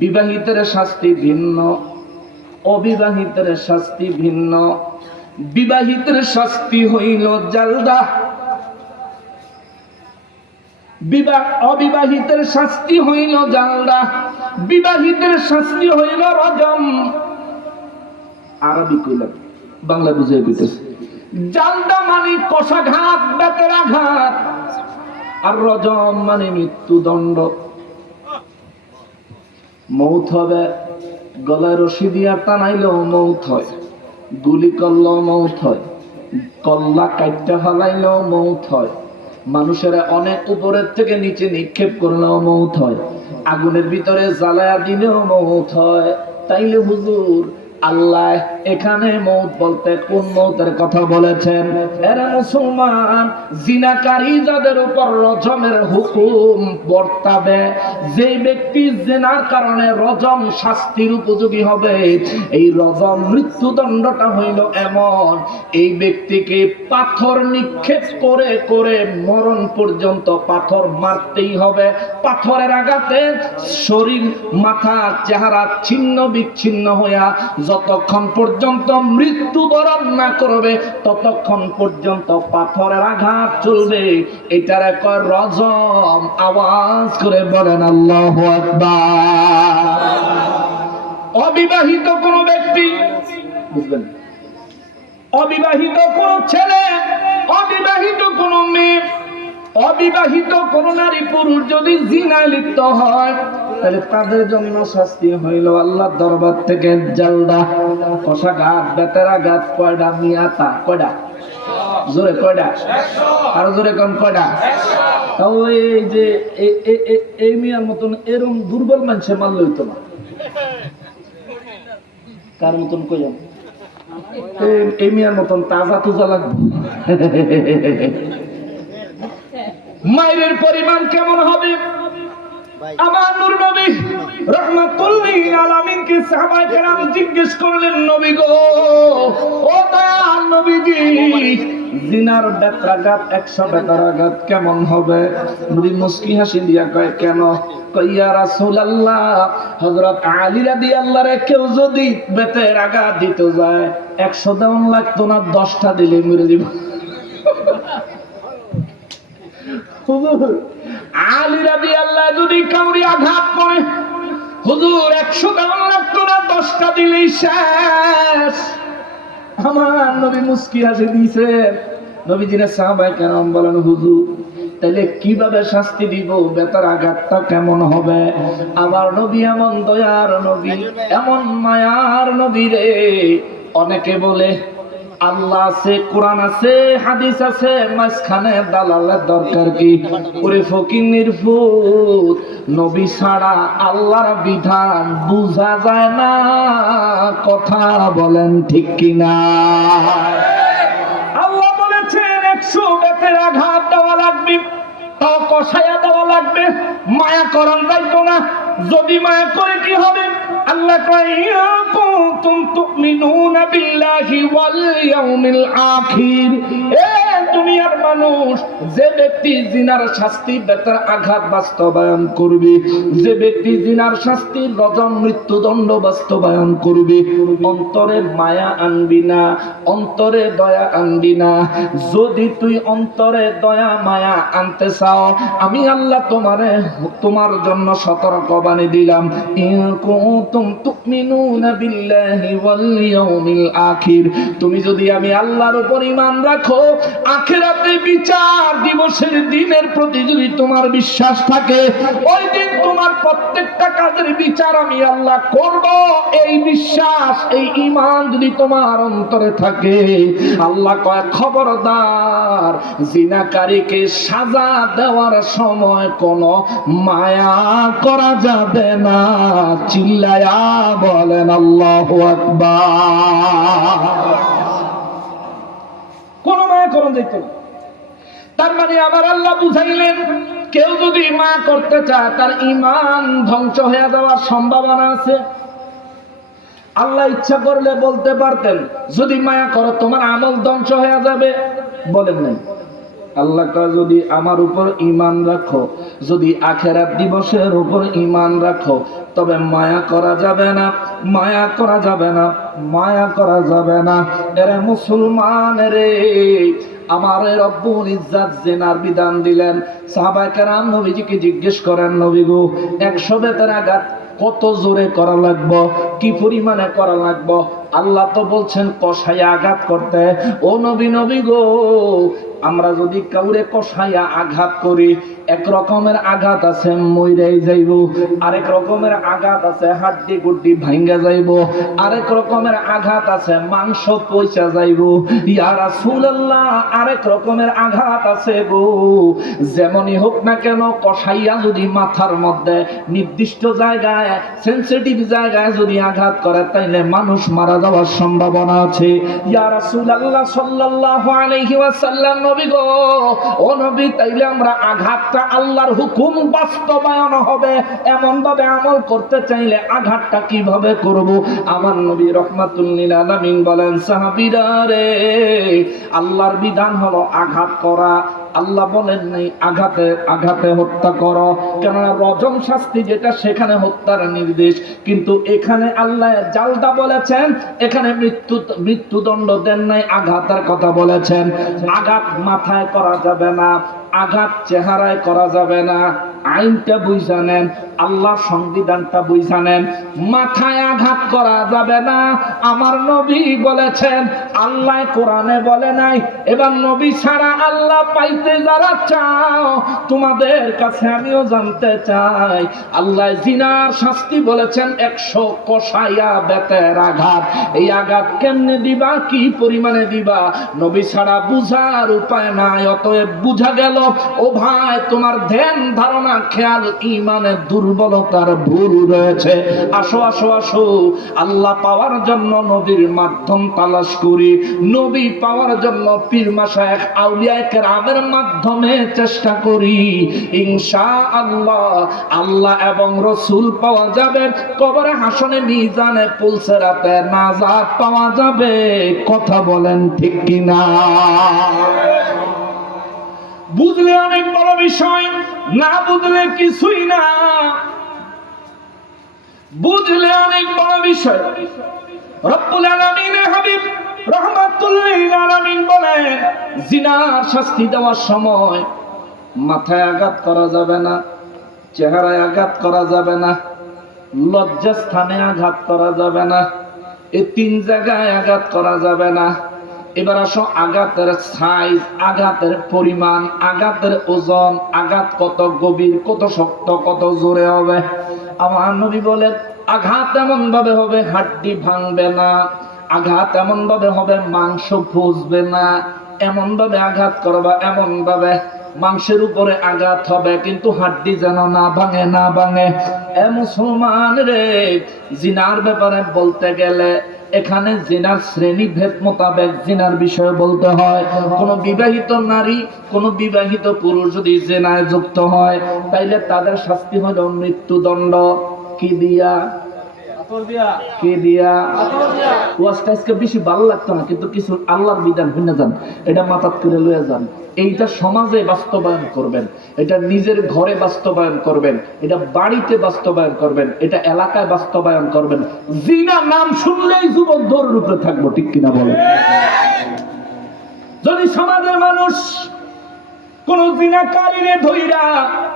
বিবাহিতের শাস্তি ভিন্ন, অবিবাহিতের শাস্তি ভিন্ন। বিবাহিতের শাস্তি হইল জালদা, অবিবাহিতের শাস্তি হইল জালদা, বিবাহিতের শাস্তি হইল রজম। আরবি কইলাম, বাংলা বুঝিয়ে কইতেছে। জালদা মানে কষাঘাত, বেতের আঘাত, আর রজম মানে মৃত্যুদণ্ড। মৌত হবে, গলায় রশি দিয়া টানাইলেও মৌত হয়, গুলি করলেও মৌত হয়, কল্লা কাটতে ফেলাইলেও মৌত হয়, মানুষের অনেক উপরের থেকে নিচে নিক্ষেপ করলেও মৌত হয়, আগুনের ভিতরে জ্বালায়া দিলেও মৌত হয়। তাইলে হুজুর আল্লাহ এখানে মৌত বলতে কোন মৌতের কথা বলেছেন? এরা মুসলমান, জিনাকারী যাদের উপর রজমের হুকুম বর্তাবে, যে ব্যক্তি জিনার কারণে রজম শাস্তির উপযোগী হবে, এই রজম মৃত্যুদণ্ডটা হইল এমন, এই ব্যক্তিকে পাথর নিক্ষেপ করে করে মরণ পর্যন্ত পাথর মারতেই হবে। পাথরের আঘাতে শরীর, মাথা, চেহারা ছিন্ন বিচ্ছিন্ন হইয়া যতক্ষণ পর্যন্ত মৃত্যুবরণ না করবে ততক্ষণ পর্যন্ত পাথরের আঘাত চলবে। এটারে কয় রজম। আওয়াজ করে বলেন আল্লাহু আকবার। অবিবাহিত কোন ব্যক্তি, বুঝলেন, অবিবাহিত কোন ছেলে, অবিবাহিত কোন মেয়ে, অবিবাহিত কোন নারী পুরুষ যদি জিনায় লিপ্ত হয়, তাহলে তাদের জন্য শাস্তি হইল আল্লাহর দরবার থেকে জালদা, কষাঘাত, বেতের আঘাত। কয়টা মিয়াতা? কয়টা? জোরে কয়টা? আরো জোরে কোন কয়টা? ওই যে এই মিয়ার মতন এরকম দুর্বল মানুষে মারলে হইতো না। কার মতন কইলাম? এই মিয়ার মতন তাজা তুজা লাগবে। মায়ের পরিমাণ কেমন হবে? আমার নূর নবী রাহমাতুল লিল আলামিনকে সাহাবায়ে কেরাম জিজ্ঞেস করলেন, নবী গো, ও দয়াল নবীজি, জিনার বেত্রাঘাত 100 বেত্রাঘাত কেমন হবে? নবী মুস্কি হাসি দিয়া কয়, কেন? কয়, ইয়া রাসূলুল্লাহ, হযরত আলী রাদিয়াল্লাহু আনহু কেউ যদি বেতের আঘাত দিতে যায় 100 দেওয়ান লাগতো না, 10টা দিলে মরে যাব। হুজুর আলী রাদিয়াল্লাহু যদি কাউরি আঘাত করে, হুজুর 100 দেওয়ান লাগতো না, 10টা দিলেই শেষ। আমার নবী মুস্কি হাসি দিয়েছেন। নবীজির সাহাবায়ে কেরাম বলেন, হুজুর তাহলে কিভাবে শাস্তি দিব? বেতার আঘাতটা কেমন হবে? আমার নবী এমন দয়ার নবী, এমন মায়ার নবী রে। অনেকে বলে আল্লাহ আছে, কোরআন আছে, হাদিস আছে, মাঝখানে দালালের দরকার কি? ওরে ফকিন্নির ফুত, নবী ছাড়া আল্লাহর বিধান বুঝা যায় না। কথা বলেন ঠিক কিনা? আল্লাহ বলেছেন 100 বেতের আঘাত দেওয়া লাগবে, তাও কষায়া দেওয়া লাগবে, মায়া করন যাইতো না। যদি মায়া করে কি হবে? আল্লাহ কয়, ইয়া কুনতুম তুমিনুনা বিল্লাহি ওয়াল ইয়াউমিল আখির। এ দুনিয়ার মানুষ, যে ব্যক্তি জিনার শাস্তি, বেতের আঘাত বাস্তবায়ন করবে, যে ব্যক্তি জিনার শাস্তি, রজম, মৃত্যুদণ্ড বাস্তবায়ন করবে, অন্তরে মায়া আনবি না, অন্তরে দয়া আনবি না। যদি তুই অন্তরে দয়া মায়া আনতে চাও, আমি আল্লাহ তোমার জন্য সতর্কবাণী দিলাম, ইন কুনতুম তুমিনুনা বিল্লাহি ওয়াল ইয়াউমিল আখির। তুমি যদি আমি আল্লাহর উপর ঈমান রাখো, আখিরাতে বিচার দিবসের দিনের প্রতি যদি তোমার বিশ্বাস থাকে, ওই দিন তোমার প্রত্যেকটা কাজের বিচার আমি আল্লাহ করব। এই বিশ্বাস, এই ঈমান যদি তোমার অন্তরে থাকে, আল্লাহ কয়, খবরদার, জিনাকারীকে সাজা দেওয়ার সময় কোনো মায়া করা যাবে না। চিল্লায়া বলেন আল্লাহু আকবার। কোন মায়া করন যেত না। তার মানে আমার আল্লাহ বুঝাইলেন, কেউ যদি মায়া করতে চায়, তার ঈমান ধ্বংস হয়ে যাওয়ার সম্ভাবনা আছে। আল্লাহ ইচ্ছা করলে বলতে পারতেন, যদি মায়া করো তোমার আমল ধ্বংস হয়ে যাবে, বলেন নাই। আল্লাহ কয়, যদি আমার উপর ঈমান রাখো, যদি আখিরাত দিবসের উপর ঈমান রাখো, তবে মায়া করা যাবে না, মায়া করা যাবে না, মায়া করা যাবে না। এরে মুসলমান রে, আমার রব্বুল ইজ্জত জিনার বিধান দিলেন। সাহাবায়ে কেরাম নবীজিকে জিজ্ঞেস করেন, নবী গো 100 বেতের আঘাত কত জোরে করা লাগবে, কি পরিমাণে করা লাগবে? আল্লাহ তো বলছেন কষাইয়া আঘাত করতে। ও নবী গো, আমরা যদি কাউরে কষাইয়া আঘাত করি, এক রকমের আঘাত আছে মইরাই যাইব, আরেক রকমের আঘাত আছে হাড্ডি গুড্ডি ভাঙ্গা যাইব, আরেক রকমের আঘাত আছে মাংস পয়সা যাইব। ইয়া রাসূলুল্লাহ, আরেক রকমের আঘাত আছে গো, যেমনই হোক না কেন কষাইয়া যদি মাথার মধ্যে নির্দিষ্ট জায়গায় সেনসিটিভ জায়গায় যদি আঘাত করে, তাইলে মানুষ মারা যাওয়ার সম্ভাবনা আছে। ইয়া রাসূলুল্লাহ সাল্লাল্লাহু আলাইহি ওয়াসাল্লাম, নবী গো, ও নবী, তাইলে আমরা আঘাতটা আল্লাহর হুকুম বাস্তবায়ন হবে এমন ভাবে আমল করতে চাইলে আঘাতটা কিভাবে করব? আমার নবী রাহমাতুল লিল আলামিন বলেন, সাহাবীরা রে, আল্লাহর বিধান হলো আঘাত করা। আল্লাহ বলেন নাই আঘাতে আঘাতে হত্যা করো, কেননা রজম শাস্তি যেটা সেখানে হত্যার নির্দেশ, কিন্তু এখানে আল্লাহ জালদা বলেছেন, এখানে মৃত্যুদণ্ড দেন নাই, আঘাতের কথা বলেছেন। আঘাত মাথায় করা যাবে না, আঘাত চেহারায় করা যাবে না। আইনটা বুঝা নেন, আল্লাহ সংবিধানটা বুঝা নেন। মাথায় আঘাত করা যাবে না, আমার নবী বলেছেন, আল্লাহ কোরআনে বলে নাই। এবার নবী ছাড়া আল্লাহ পাইতে যারা চাও, তোমাদের কাছে আমিও জানতে চাই, আল্লাহ জিনার শাস্তি বলেছেন 100 কষাইয়া বেতের আঘাত। এই আঘাত কেমনে দিবা, কি পরিমাণে দিবা, নবী ছাড়া বুঝার উপায় নাই। অতএব বুঝা গেল, ও ভাই, তোমার ধ্যান ধারণা খেয়াল ইমানের দুর্বলতার ভুল রয়েছে। আসো আসো আসো, আল্লাহ পাওয়ার জন্য নবীর মাধ্যম তালাশ করি, নবী পাওয়ার জন্য পীর মাশায়েখ আউলিয়া কেরামের মাধ্যমে চেষ্টা করি। ইনশাআল্লাহ আল্লাহ এবং রাসূল পাওয়া যাবে, কবরে হাসনে মিজানে পুলসিরাতে নাজাত পাওয়া যাবে। কথা বলেন ঠিক কিনা? বুঝলে অনেক বড় বিষয়, না বুঝলে কিছুই না। বুঝলে অনেক বড় বিষয়। রব্বুল আলামিনের হাবিব রাহমাতুল লিল আলামিন বলেন, জিনার শাস্তি দেওয়ার সময় মাথায় আঘাত করা যাবে না, চেহারায় আঘাত করা যাবে না, লজ্জাস্থানে আঘাত করা যাবে না, এই 3 জায়গায় আঘাত করা যাবে না। এবার আসো আঘাতের সাইজ, আঘাতের পরিমাণ, আঘাতের ওজন, আঘাত কত গভীর, কত শক্ত, কত জোরে হবে। আমার নবী বলেন, আঘাত এমন ভাবে হবে হাড্ডি ভাঙবে না, আঘাত এমন ভাবে হবে মাংস ফুসবে না, এমন ভাবে আঘাত করবা, এমন ভাবে মাংসের উপরে আঘাত হবে, কিন্তু হাড্ডি যেন না ভাঙে, না ভাঙে। এ মুসলমান রে, জিনার ব্যাপারে বলতে গেলে এখানে জিনার শ্রেণী ভেদ মোতাবেক জিনার বিষয়ে বলতে হয়। কোন বিবাহিত নারী, কোন বিবাহিত পুরুষ যদি জিনায় যুক্ত হয়, তাইলে তাদের শাস্তি হলো মৃত্যুদণ্ড। কি দিয়া? কে দিয়া? ওয়াজটা আজকে বেশি ভালো লাগতো না, কিন্তু কিছু আল্লাহর বিধান শুনে যান, এটা মাথাত করে লয়ে যান। এইটা সমাজে বাস্তবায়ন করবেন, এটা নিজের ঘরে বাস্তবায়ন করবেন, এটা বাড়িতে বাস্তবায়ন করবেন, এটা এলাকায় বাস্তবায়ন করবেন। জিনা নাম শুনলেই যুবক দৌড়ের উপরে থাকবো, ঠিক কিনা বলেন? যদি সমাজের মানুষ কোন জিনাকারীরে ধইরা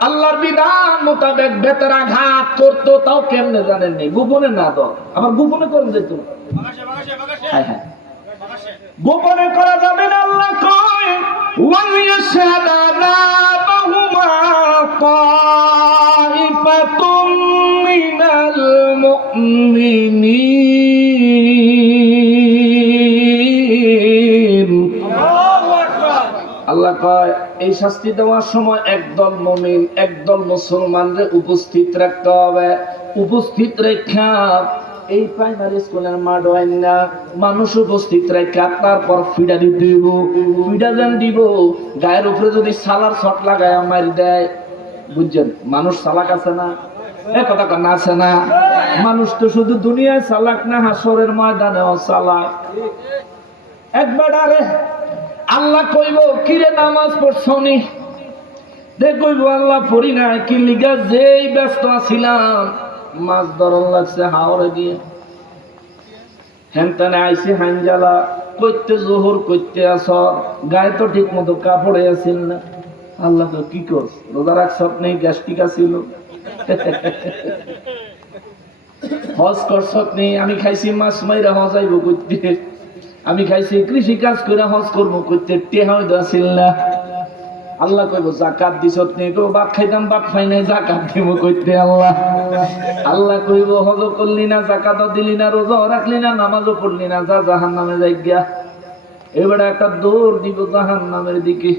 আল্লাহর বিধান মোতাবেক বেতের আঘাত করতো, তাও কেমনে জানেন নি? গোপনে না তো, আবার গোপনে করে দিত। হ্যাঁ হ্যাঁ, গোপনে করা যাবে না। আল্লাহ কয়, ওয়ালিয়াশহাদা আযাবাহুমা তাইফাতুম মিনাল মুমিনিন। আল্লাহ কয়, এই শাস্তি দেওয়ার সময় একদল মুমিন, একদল মুসলমানদের উপস্থিত রাখতে হবে। উপস্থিত রেখা এই প্রাইমারি স্কুলের মাঠ হয় না, মানুষ উপস্থিত রেখা তারপর ফিডা দিতে দিব। ফিডা যেন দিব, গায়ের উপরে যদি সালার শট লাগায় মারি দেয়, বুঝছেন? মানুষ চালাক আছে না? কথা কান্না আছে না? মানুষ তো শুধু দুনিয়ায় চালাক না, হাসরের ময়দানেও চালাক। একবার আরে আল্লাহ কইব, কিরে নামাজ পড়ছনি? কইব, আল্লাহ পড়ি না। কি লিগা? যেই ব্যস্ত ছিলাম, মাছ ধরন লাগছে হাওড়ে দিয়ে, হেনতেনে আইসি হাইনজালা, কইতে জোহর কইতে আসর, গায়ে তো ঠিক মতো কাপড়ে আসিল না। আল্লাহ তো কি করছ, রোজা রাখছত নেই, গ্যাস্ট্রিক আসিল। হজ করছত নেই, আমি খাইছি মাছ মাইরা হজ আইব করতে, আমি খাইছি কৃষি কাজ করে হজ করবো করতে, টেহা আসিল না। আল্লাহ কইব যাকাত দিছত নেই, কইব ভাত খাইতাম ভাত খাই নাই, যাকাত দিব কইতে আল্লাহ। আল্লাহ কইব হজ করলি না, যাকাতও দিলি না, রোজাও রাখলি না, নামাজও পড়লি না, যা জাহান্নামে যাই গিয়া। এবারে একটা দৌড় দিব জাহান্নামের দিকে।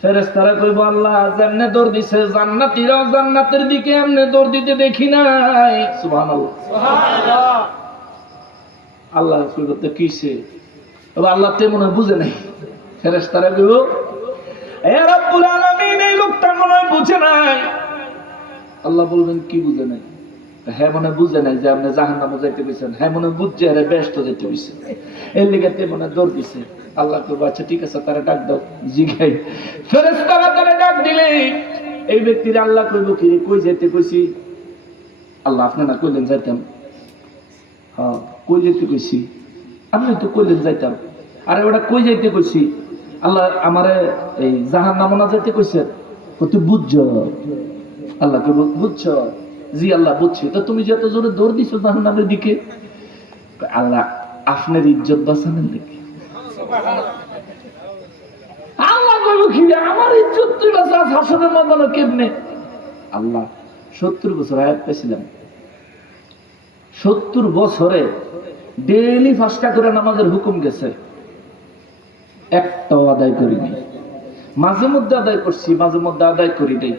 ফেরেশতারা কইব আল্লাহ যেমনে দৌড় দিছে জান্নাতীরাও জান্নাতের দিকে এমনে দৌড় দিতে দেখি নাই। সুবহানাল্লাহ সুবহানাল্লাহ। আল্লাহ কইব তো কিসে, তবে আল্লাহ তে মনে বুঝে নাই। ফেরেশতারা কইব এ রব্বুল আলামিন, এই লোকটা মনে হয় বুঝে নাই। আল্লাহ বলবেন কি বুঝে নাই? হ্যাঁ মনে বুঝে নাই যে আপনি জাহান্নামে যাইতে কইছেন, হ্যাঁ মনে বুঝছে আরে ব্যস্ত যাইতে কইছেন, এর লিগাতে মনে দৌড় দিছে। আল্লাহ কইব আচ্ছা ঠিক আছে, তারা ডাক দাও, জিগাই। ফেরেশতারা তারা ডাক দিলে এই ব্যক্তির আল্লাহ কইব কি কই যেতে কইছি? আল্লাহ আপনি না কইলেন যাইতাম। হ্যাঁ কই যেতে কইছি? আপনি তো কইলেন যাইতাম। আরে ওটা কই যাইতে কইছি? আল্লাহ আমারে এই জাহান্নামে না যাইতে কইছেন, তুই বুঝছো? আল্লাহ কইব বুঝছো? জি আল্লাহ বুঝছি। তো তুমি যত জোরে দৌড় দিছো জাহান্নামের দিকে, আল্লাহ আপনার ইজ্জত বাঁচানোর দিকে। আল্লাহ কইব কি আমার ইজ্জত তুই বাঁচাস হাসরের ময়দানে কেমনে? আল্লাহ 70 বছর হায়াত পেয়েছিলাম, 70 বছরে ডেইলি 5টা করে নামাজের হুকুম গেছে, একটাও আদায় করিনি। মাঝে মধ্যে আদায় করছি, মাঝে মধ্যে আদায় করি নাই।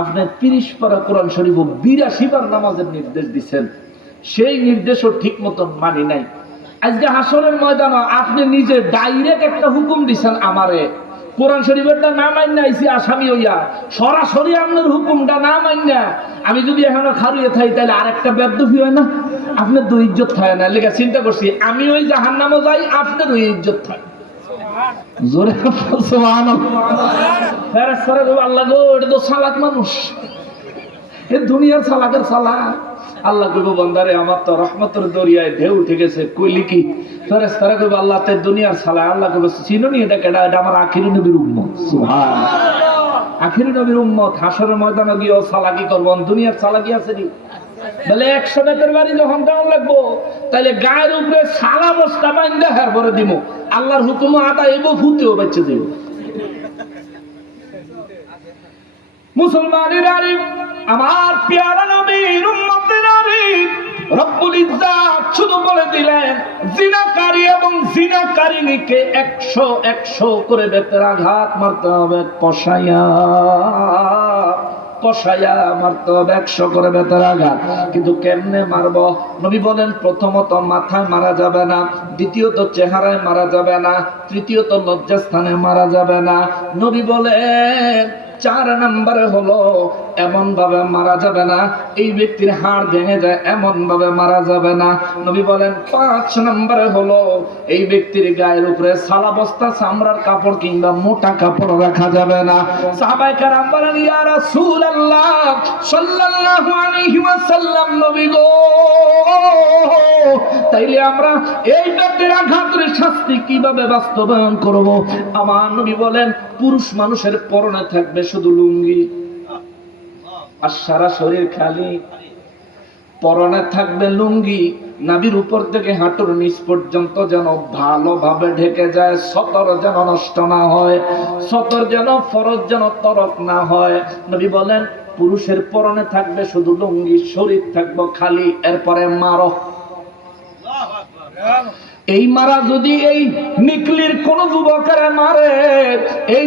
আপনি 30 পারা কোরআন শরীফ 82 বার নামাজের নির্দেশ দিচ্ছেন, সেই নির্দেশও ঠিক মতন মানি নাই। আজকে হাসরের ময়দানে আপনি নিজে ডাইরেক্ট একটা হুকুম দিচ্ছেন আমারে, কোরআন শরীফেরটা না মাইন্না আইছি আসামি হইয়া, সরাসরি আপনার হুকুমটা না মাইন্না আমি যদি এখনো খারুয়ে থাই তাহলে আরেকটা বেদফি হয় না? আপনার তো ইজ্জত থাকে না। লেখা চিন্তা করছি আমি ওই জাহান্নামে যাই, আপনার ওই ইজ্জত থাকে। জোরে সুবহানাল্লাহ। ফেরেশতারা কইবে আল্লাহ গো এটা তো চালাক মানুষ, এ দুনিয়ার চালাকের চালাক। আল্লাহ কইব বান্দারে আমার তো রহমতের দরিয়ায় ঢেউ উঠে গেছে, কইলি কি? ফেরেশতারা কইবে আল্লাহ তে দুনিয়ার চালাক। আল্লাহ কইব চিনোনি এটা কেডা? এটা আমার আখিরি নবীর উম্মত। সুবহানাল্লাহ। আখিরি নবীর উম্মত হাসরের ময়দানে গিয়ে চালাকি করবেন, দুনিয়ার চালাকি আছে নি? বলে 100 টাকার বাড়ি যখন দাম লাগবো তাহলে গায়ের উপরে সালা বস্তা বাইন্দা হার ভরে দিব, আল্লাহর হুকুম আদায় হইব, ফুতেও বাচ্চা দিব। মুসলমানের আরিফ আমার পেয়ারা নবীর উম্মতের আরিফ রব্বুল ইজ্জাত শুধু বলে দিলেন জিনাকারী এবং জিনাকারিনীকে 100 করে বেতের আঘাত মারতে হবে, কষাইয়া মারতে হবে 100 করে বেতের আঘাত। কিন্তু কেমনে মারবো? নবী বলেন প্রথমত মাথায় মারা যাবে না, দ্বিতীয়ত চেহারায় মারা যাবে না, তৃতীয়ত লজ্জাস্থানে মারা যাবে না। নবী বলেন 4 নম্বরে হলো এমন ভাবে মারা যাবে না এই ব্যক্তির হাড় ভেঙে যায়, এমন ভাবে মারা যাবে না। নবী বলেন 5 নম্বরে হলো এই ব্যক্তির গায়ের উপরে সালা বস্তা চামড়ার কাপড় কিংবা মোটা কাপড় রাখা যাবে না। সাহাবায়ে কেরাম বলেন ইয়া রাসূলুল্লাহ সাল্লাল্লাহু আলাইহি ওয়াসাল্লাম, নবী গো তাইলে আমরা এই ব্যক্তির আঘাতের শাস্তি কিভাবে বাস্তবায়ন করব? আমার নবী বলেন পুরুষ মানুষের পরনে থাকবে শুধু লুঙ্গি, আর সারা শরীর খালি, পরনে থাকবে লুঙ্গি, নাভির উপর থেকে হাঁটুর নিচ পর্যন্ত যেন ভালোভাবে ঢেকে যায়, সতর যেন নষ্ট না হয়, সতর যেন ফরজ যেন তরক না হয়। নবী বলেন পুরুষের পরনে থাকবে শুধু লুঙ্গি, শরীর থাকবে খালি। এরপরে মারো, এই মারা যদি এই নিকলির কোন যুবকের মারে, এই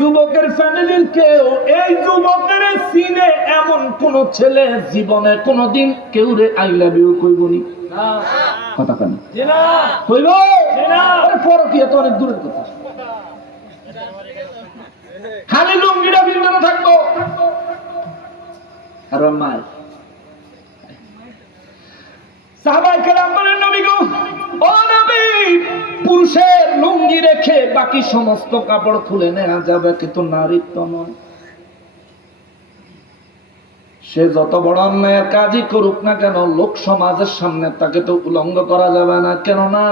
যুবকের ফ্যামিলির কেউ এই যুবকের সিনে এমন কোন ছেলে জীবনে কোনদিন কেউ রে আই লাভ ইউ কইবনি। কথা কেন কইব? পরকীয়া তো অনেক দূরের কথা, খালি লুঙ্গিটা ভিতরে থাকবো। আর মায় সাহাবায়ে কেরাম বলেন নবী গো, ও নবী পুরুষের লুঙ্গি রেখে বাকি সমস্ত কাপড় খুলে নেওয়া যাবে, কিন্তু নারীর তো নয়। সে যত বড় অন্যায়ের কাজই করুক না কেন লোক সমাজের সামনে তাকে তো উলঙ্গ করা যাবে না। কেননা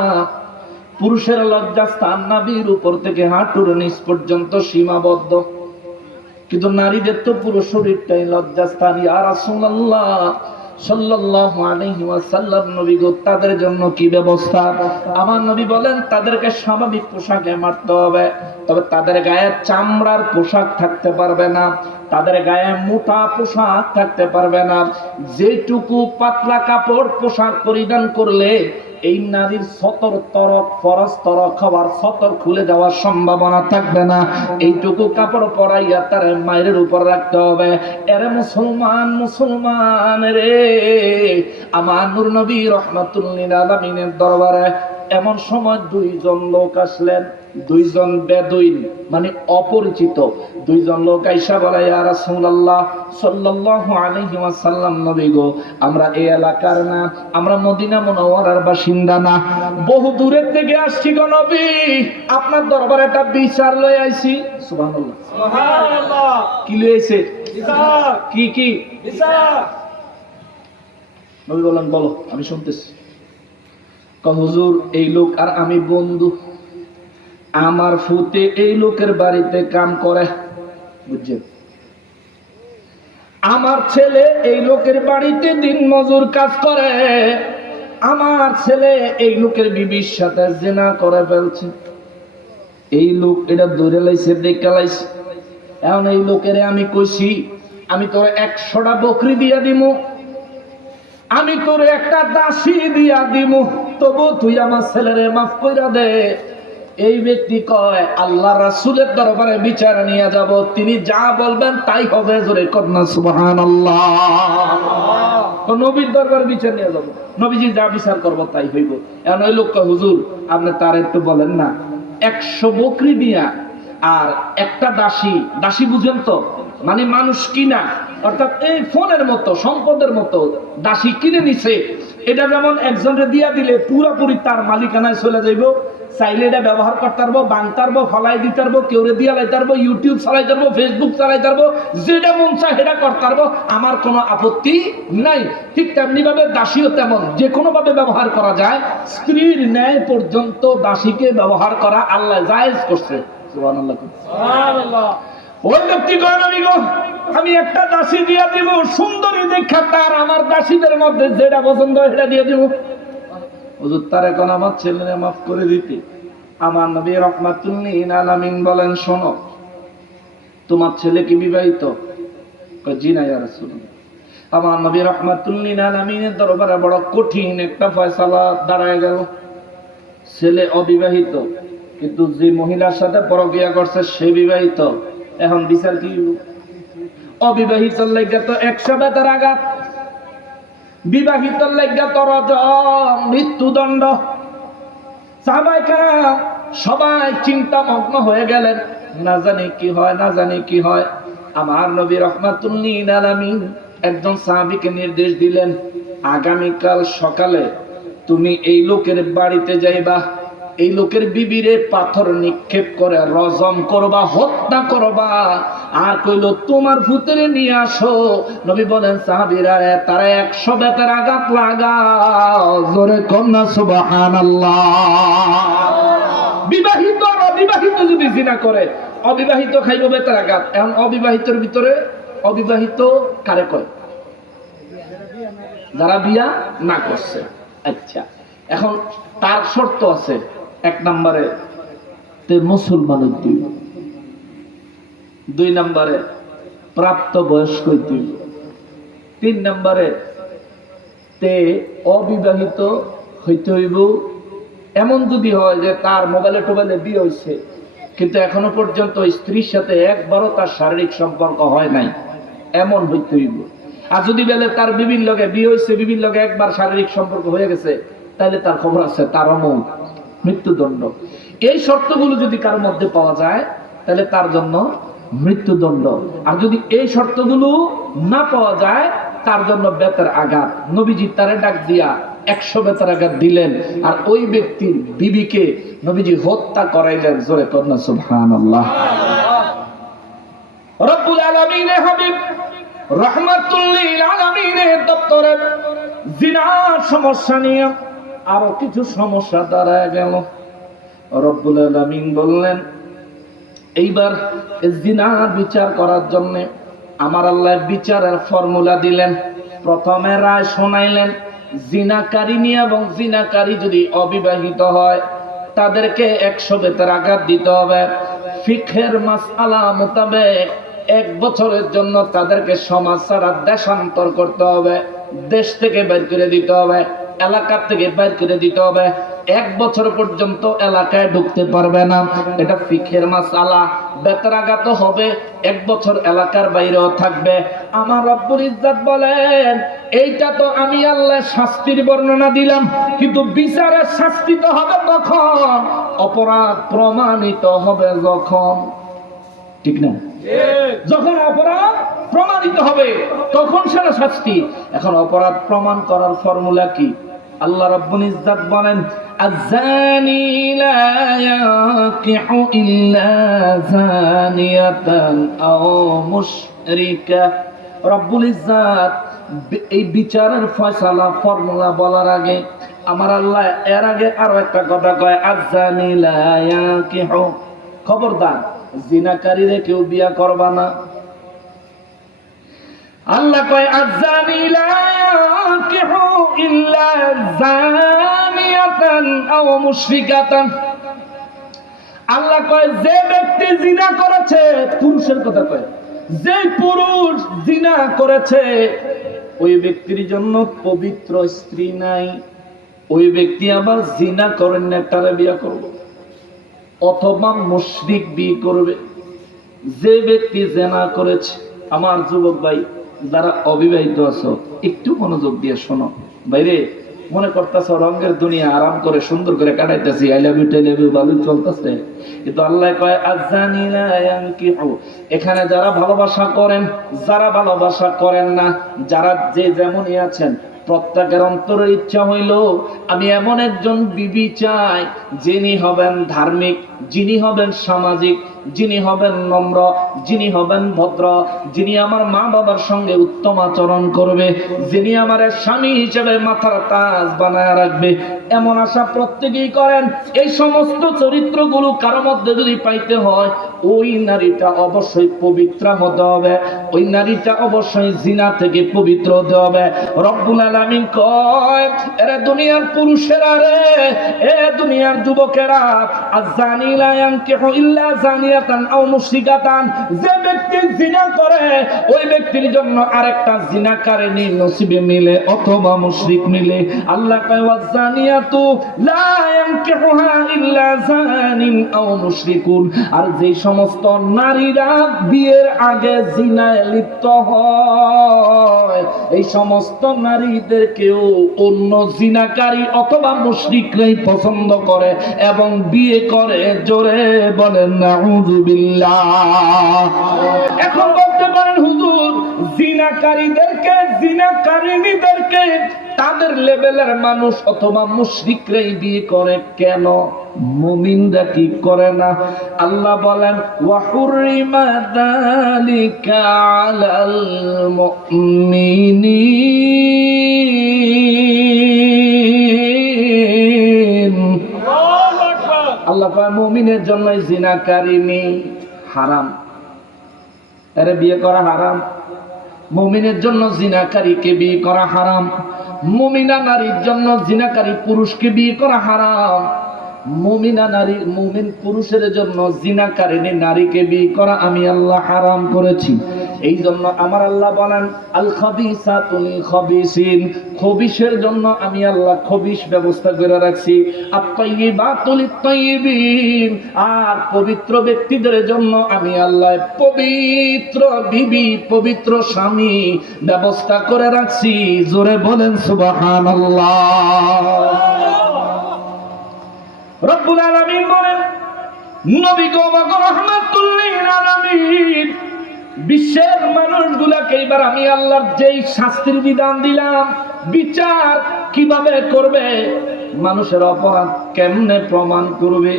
পুরুষের লজ্জাস্থান নাভির উপর থেকে হাঁটুর নিচ পর্যন্ত সীমাবদ্ধ, কিন্তু নারীদের তো পুরো শরীরটাই লজ্জাস্থান। ইয়া রাসূলুল্লাহ সাল্লাল্লাহু আলাইহি ওয়াসাল্লাম, নবী গো তাদের জন্য কি ব্যবস্থা? আমার নবী বলেন তাদেরকে স্বাভাবিক পোশাকে মারতে হবে, তবে তাদের গায়ে চামড়ার পোশাক থাকতে পারবে না, তাদের গায়ে মোটা পোশাক থাকতে পারবে না। যেটুকু পাতলা কাপড় পোশাক পরিধান করলে এই নারীর সতর তরক ফরজ তরক হওয়ার সতর খুলে যাওয়ার সম্ভাবনা থাকবে না, এইটুকু কাপড় পরাইয়া তার মায়ের উপর রাখতে হবে। এরে মুসলমান, মুসলমান রে, আমার নূর নবী রাহমাতুল লিল আলামিনের দরবারে এমন সময় দুইজন লোক আসলেন, দুইজন বেদুইন মানে অপরিচিত দুইজন লোক আইসা বলে, ইয়া রাসূলুল্লাহ সাল্লাল্লাহু আলাইহি ওয়াসাল্লাম, নবী গো আমরা এই এলাকার না, আমরা মদিনা মুনাওয়ারার বাসিন্দা না, বহু দূরের থেকে আসছি গো নবী, আপনার দরবারে একটা বিচার লই আইছি। সুবহানাল্লাহ, সুবহানাল্লাহ। কি লই আইছে? বিচার। কি কি বিচার? নবী বলেন বলো, আমি শুনতেছি। হুজুর এই লোক আর আমি বন্ধু, আমার ফুতে এই লোকের বাড়িতে কাম করে, বুঝছেন? আমার ছেলে এই লোকের বাড়িতে দিন মজুর কাজ করে, আমার ছেলে এই লোকের বিবির সাথে জিনা করে ফেলছে। এই লোক এটা ধরে লাইছে, দেখে লাইছে। এখন এই লোকেরে আমি কইছি আমি তোর 100টা বকরি দিয়া দিমু, আমি তোর একটা দাসী দিয়া দিমু, তবু তুই আমার ছেলেরে মাফ কইরা দে। এই ব্যক্তি কয় আল্লাহ রাসূলের দরবারে বিচার নিয়ে যাব, তিনি যা বলবেন তাই হবে। জোরে কন্যা সুবহানাল্লাহ। নবীর দরবারে বিচার নিয়ে যাব, নবীজি যা বিচার করব তাই হইব। এখন ওই লোক কয় হুজুর আপনি তার একটু বলেন না, 100 বকরি দিয়া আর একটা দাসী, দাসী বুঝেন তো মানে মানুষ কিনা, অর্থাৎ এই ফোনের মতো সম্পদের মতো দাসী কিনে নিছে। এটা যেমন একজনের দিয়া দিলে পুরোপুরি তার মালিকানায় চলে যাইব, চাইলে এটা ব্যবহার করতে পারবো, বানতে পারবো, ফলাই দিতে পারবো, কেউরে দিয়া লাইতে পারবো, ইউটিউব চালাইতে পারবো, ফেসবুক চালাইতে পারবো, যেটা মন চায় সেটা করতে পারবো, আমার কোনো আপত্তি নাই। ঠিক তেমনি ভাবে দাসীও তেমন যে কোনো ভাবে ব্যবহার করা যায়। স্ত্রীর ন্যায় পর্যন্ত দাসীকে ব্যবহার করা আল্লাহ জায়েজ করছে। সুবহানাল্লাহ, সুবহানাল্লাহ। ওই ব্যক্তি কয় নবী গো আমি একটা দাসী দিয়া দিব, সুন্দরী দেখা তার আমার দাসীদের মধ্যে যেটা পছন্দ সেটা দিয়ে দিব। হুজুর তার এখন আমার ছেলেরে মাফ করে দিতে। আমার নবী রাহমাতুল লিল আলামিন বলেন শোনো, তোমার ছেলে কি বিবাহিত? কয় জি না ইয়া রাসূলুল্লাহ। আমার নবী রাহমাতুল লিল আলামিনের দরবারে বড় কঠিন একটা ফয়সালা দাঁড়ায় গেল। ছেলে অবিবাহিত, কিন্তু যে মহিলার সাথে পরকীয়া করছে সে বিবাহিত। এখন বিচার কি? অবিবাহিত লাইগা তো 100 বেতার আঘাত, বিবাহিত লাইগা তো রজম, মৃত্যুদণ্ড। সাহাবায়ে কেরাম সবাই চিন্তামগ্ন হয়ে গেলেন, না জানি কি হয়, না জানি কি হয়। আমার নবী রাহমাতুল লিল আলামিন একজন সাহাবীকে নির্দেশ দিলেন, আগামীকাল সকালে তুমি এই লোকের বাড়িতে যাইবা, এই লোকের বিবিরে পাথর নিক্ষেপ করে রজম করবা, হত্যা করবা, আর কইল তোমার ভূতের নিয়ে আসো। নবী বলেন সাহাবীরা তারা 100 বেতের আঘাত লাগাও। জোরে কন্যা সুবহানাল্লাহ। বিবাহিত আর অবিবাহিত যদি জিনা করে, অবিবাহিত খাইব বেতের আঘাত। এখন অবিবাহিতের ভিতরে অবিবাহিত কারে কয়? যারা বিয়া না করছে। আচ্ছা, এখন তার শর্ত আছে। 1 নম্বরে তে মুসলমানের দিব, 2 নম্বরে প্রাপ্ত বয়স্ক দিব, 3 নম্বরে তে অবিবাহিত হইতে হইব। এমন যদি হয় যে তার মোবাইলে টোবাইলে বিয়ে হয়েছে কিন্তু এখনো পর্যন্ত স্ত্রীর সাথে একবারও তার শারীরিক সম্পর্ক হয় নাই, এমন হইতে হইব। আর যদি বলে তার বিবির লগে বিয়ে হয়েছে, বিবির লগে একবার শারীরিক সম্পর্ক হয়ে গেছে, তাহলে তার খবর আছে, তার মৌত, মৃত্যুদণ্ড। এই শর্তগুলো যদি কারোর মধ্যে পাওয়া যায় তাহলে তার জন্য মৃত্যুদণ্ড। আর যদি এই শর্তগুলো না পাওয়া যায় তার জন্য বেতের আঘাত। নবীজি তারে ডাক দিয়া 100 বেতের আঘাত দিলেন, আর ওই ব্যক্তির বিবিকে নবীজি হত্যা করাইলেন। জোরে কন্যা সুবহানাল্লাহ। রব্বুল আলামিনের হাবিব রাহমাতুল লিল আলামিনের দপ্তরে জিনার সমস্যা নিয়ে আরো কিছু সমস্যা দাঁড়ায় গেল। রব্বুল আলামিন বললেন এইবার জিনার বিচার করার জন্য আমার আল্লাহ বিচারের ফর্মুলা দিলেন। প্রথমে রায় শোনাইলেন, জিনাকারিনী এবং জিনাকারী যদি অবিবাহিত হয় তাদেরকে 100 বেতের আঘাত দিতে হবে। ফিকহের মাসআলা মোতাবেক 1 বছরের জন্য তাদেরকে সমাজ ছাড়া দেশান্তর করতে হবে, দেশ থেকে বের করে দিতে হবে, এলাকা থেকে বের করে দিতে হবে। 1 বছর পর্যন্ত এলাকায় ঢুকতে পারবে না। এটা ফিকহের মাসআলা। বেতরাঘাত হবে, 1 বছর এলাকার বাইরেও থাকবে। আমার রব্বুল ইজ্জত বলেন এইটা তো আমি আল্লাহ শাস্তির বর্ণনা দিলাম, কিন্তু বিচারের শাস্তি তো হবে তখন অপরাধ প্রমাণিত হবে যখন, ঠিক না? যখন অপরাধ প্রমাণিত হবে তখন সেটা শাস্তি। এখন অপরাধ প্রমাণ করার ফর্মুলা কি? আল্লাহ রাব্বুল ইজ্জত বলেন আয-যানি লা ইয়াকিহু ইল্লা যানিয়াতান আও মুশরিকা। রাব্বুল ইজ্জত এই বিচারের ফয়সালা ফর্মুলা বলার আগে আমার আল্লাহ এর আগে আরো একটা কথা কয়, আয-যানি লা ইয়াকিহু, খবরদার জিনাকারীরে কেউ বিয়া করবা না। আল্লাহ কয় আয-যানি লা ইয়াকিহু ইল্লা যানিয়াতান আও মুশরিকাতান। আল্লাহ কয় যে ব্যক্তি জিনা করেছে, পুরুষের কথা কয়, যে পুরুষ জিনা করেছে ওই ব্যক্তির জন্য পবিত্র স্ত্রী নাই। ওই ব্যক্তি আবার জিনা করেন না, তারে বিয়ে করবে অথবা মুশরিক বিয়ে করবে। যে ব্যক্তি জিনা করেছে, আমার যুবক ভাই যারা অবিবাহিত আছো একটু মনোযোগ দিয়ে শোনো। বাইরে মনে করতেছ রঙের দুনিয়া আরাম করে সুন্দর করে কাটাইতেছি, I love you tell you ভালো চলতেছে, কিন্তু আল্লাহ কয় আয-যানি লা ইয়ানকিহু। এখানে যারা ভালোবাসা করেন, যারা ভালোবাসা করেন না, যারা যে যেমনই আছেন, প্রত্যেকের অন্তরের ইচ্ছা হইল আমি এমন একজন বিবি চাই যিনি হবেন ধার্মিক, যিনি হবেন সামাজিক, যিনি হবেন নম্র, যিনি হবেন ভদ্র, যিনি আমার মা বাবার সঙ্গে উত্তম আচরণ করবে, যিনি আমার স্বামী হিসেবে মাথার তাজ বানায় রাখবে। এমন আশা প্রত্যেকেই করেন। এই সমস্ত চরিত্রগুলো কারো মধ্যে যদি পাইতে হয়, ওই নারীটা অবশ্যই পবিত্র হতে হবে, ওই নারীটা অবশ্যই জিনা থেকে পবিত্র হতে হবে। রব্বুল আলামিন কয় এরে দুনিয়ার পুরুষেরা রে, এ দুনিয়ার যুবকেরা, আয-যানি লা ইয়ানকিহু ইল্লা যানিয়াতান আও মুশরিকাতান। যে ব্যক্তি জিনা করে ওই ব্যক্তির জন্য আরেকটা জিনাকারিনী নসিবে মিলে অথবা মুশরিক মিলে। আল্লাহ কয় ওয়াজ-যানিয়াতু লা ইয়ানকিহুহা ইল্লা যানিন আও মুশরিকুন। আর যে সমস্ত নারীরা বিয়ের আগে জিনায় লিপ্ত হয়, এই সমস্ত নারীদেরকেও অন্য জিনাকারী অথবা মুশরিকরাই পছন্দ করে এবং বিয়ে করে। জোরে বলেন নাউযুবিল্লাহ। এখন বলতে পারেন হুজুর জিনাকারীদেরকে, জিনাকারিনীদেরকে তাদের লেভেলের মানুষ অথবা মুশরিকরাই বিয়ে করে কেন, মুমিনরা কি করে না? আল্লাহ বলেন ওয়া হুরিমা যালিকা আলাল মুমিনিন। আল্লাহ কয় মুমিনের জন্য জিনাকারিনী হারাম, এর বিয়ে করা হারাম। মুমিনের জন্য জিনাকারীকে বিয়ে করা হারাম। মুমিনা নারীর জন্য জিনাকারী পুরুষকে বিয়ে করা হারাম। মুমিনা নারী, মুমিন পুরুষের জন্য জিনাকারিনী নারীকে বিয়ে করা আমি আল্লাহ হারাম করেছি। এই জন্য আমার আল্লাহ বলেন আল খাবিসাতু লিল খাবিসিন, খবিশের জন্য আমি আল্লাহ খবিশ ব্যবস্থা করে রাখছি। আত-তাইয়্যিবাতু লিত-তাইয়্যিবিন, আর পবিত্র ব্যক্তিদের জন্য আমি আল্লাহ পবিত্র বিবি, পবিত্র স্বামী ব্যবস্থা করে রাখছি। জোরে বলেন সুবহানাল্লাহ। রব্বুল আলামিন বলেন নবী গো রাহমাতুল লিল আলামিন, বিশ্বের মানুষগুলাকে এবার আমি আল্লাহর যেই শাস্তির বিধান দিলাম, বিচার কিভাবে করবে, মানুষের অপরাধ কেমনে প্রমাণ করবে,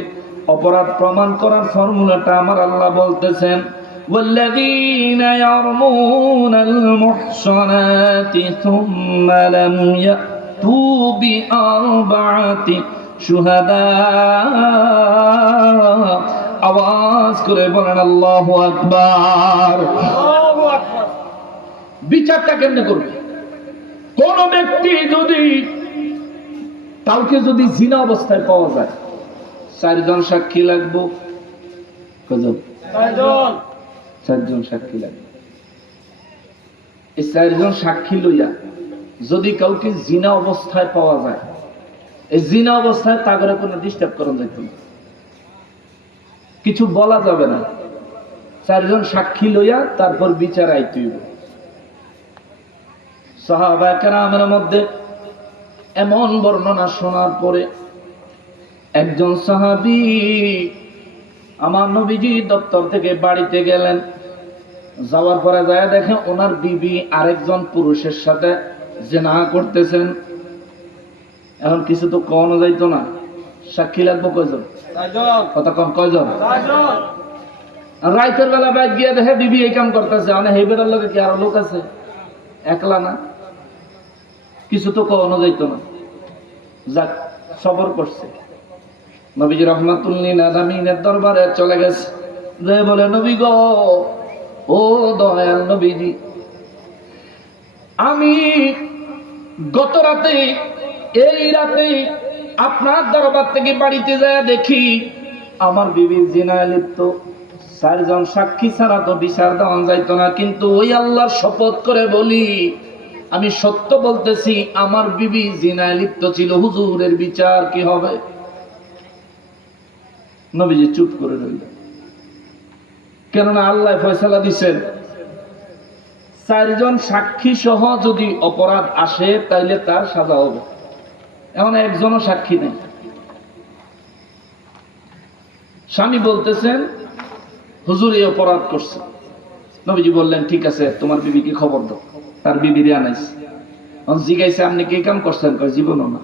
অপরাধ প্রমাণ করার ফর্মুলাটা আমার আল্লাহ বলতেছেন والذين يرمون المحصنات ثم لم يأتوا بأربعة শুহাদা। আওয়াজ করে বলেন আল্লাহু আকবার। বিচারটা কেমনে করবে? কোন ব্যক্তি যদি কাউকে যদি জিনা অবস্থায় পাওয়া যায়, 4 জন সাক্ষী লাগবে। কজন? 4 জন সাক্ষী লাগবে। এই 4 জন সাক্ষী লইয়া যদি কাউকে জিনা অবস্থায় পাওয়া যায়, এই জিনা অবস্থায় তাগরে কোনো ডিস্টার্ব করা যাইত না, কিছু বলা যাবে না। 4 জন সাক্ষী লইয়া তারপর বিচার আইতে হইব। সাহাবা কেরামের মধ্যে এমন বর্ণনা শোনার পরে একজন সাহাবী আমার নবীজি দপ্তর থেকে বাড়িতে গেলেন। যাওয়ার পরে যায় দেখে ওনার বিবি আরেকজন পুরুষের সাথে জিনা করতেছেন। এখন কিছু তো কওয়ানো যাইতো না, সাক্ষী লাগবো কয়জন? কথা কম, কয়জন? রাইতের বেলা বাইক গিয়ে দেখে বিবি এই কাম করতেছে, মানে হেবের লোকে কি আরো লোক আছে, একলা না, কিছু তো কওয়ানো যাইতো না। যাক, সবর করছে। নবীজি রহমাতুল্লিল আলামিনের দরবারে চলে গেছে, যে বলে নবী গো, ও দয়াল নবীজি, আমি গত রাতে, এই রাতে আপনার দরবার থেকে বাড়িতে যায় দেখি আমার বিবি জিনায় লিপ্ত। 4 জন সাক্ষী ছাড়া তো বিচার দেওয়া যাইতো না, কিন্তু ওই আল্লাহর শপথ করে বলি, আমি সত্য বলতেছি আমার বিবি জিনায় লিপ্ত ছিল। হুজুরের বিচার কি হবে? নবীজি চুপ করে রইলেন, কেননা আল্লাহ ফয়সালা দিচ্ছেন 4 জন সাক্ষী সহ যদি অপরাধ আসে তাইলে তার সাজা হবে। এখন একজনও সাক্ষী নেই। স্বামী বলতেছেন হুজুর এই অপরাধ করছে। নবীজি বললেন ঠিক আছে, তোমার বিবিকে খবর দাও। তার বিবিরে আনাইছে, জিজ্ঞাসা আপনি কি কাম করছেন? কয় জীবনও না।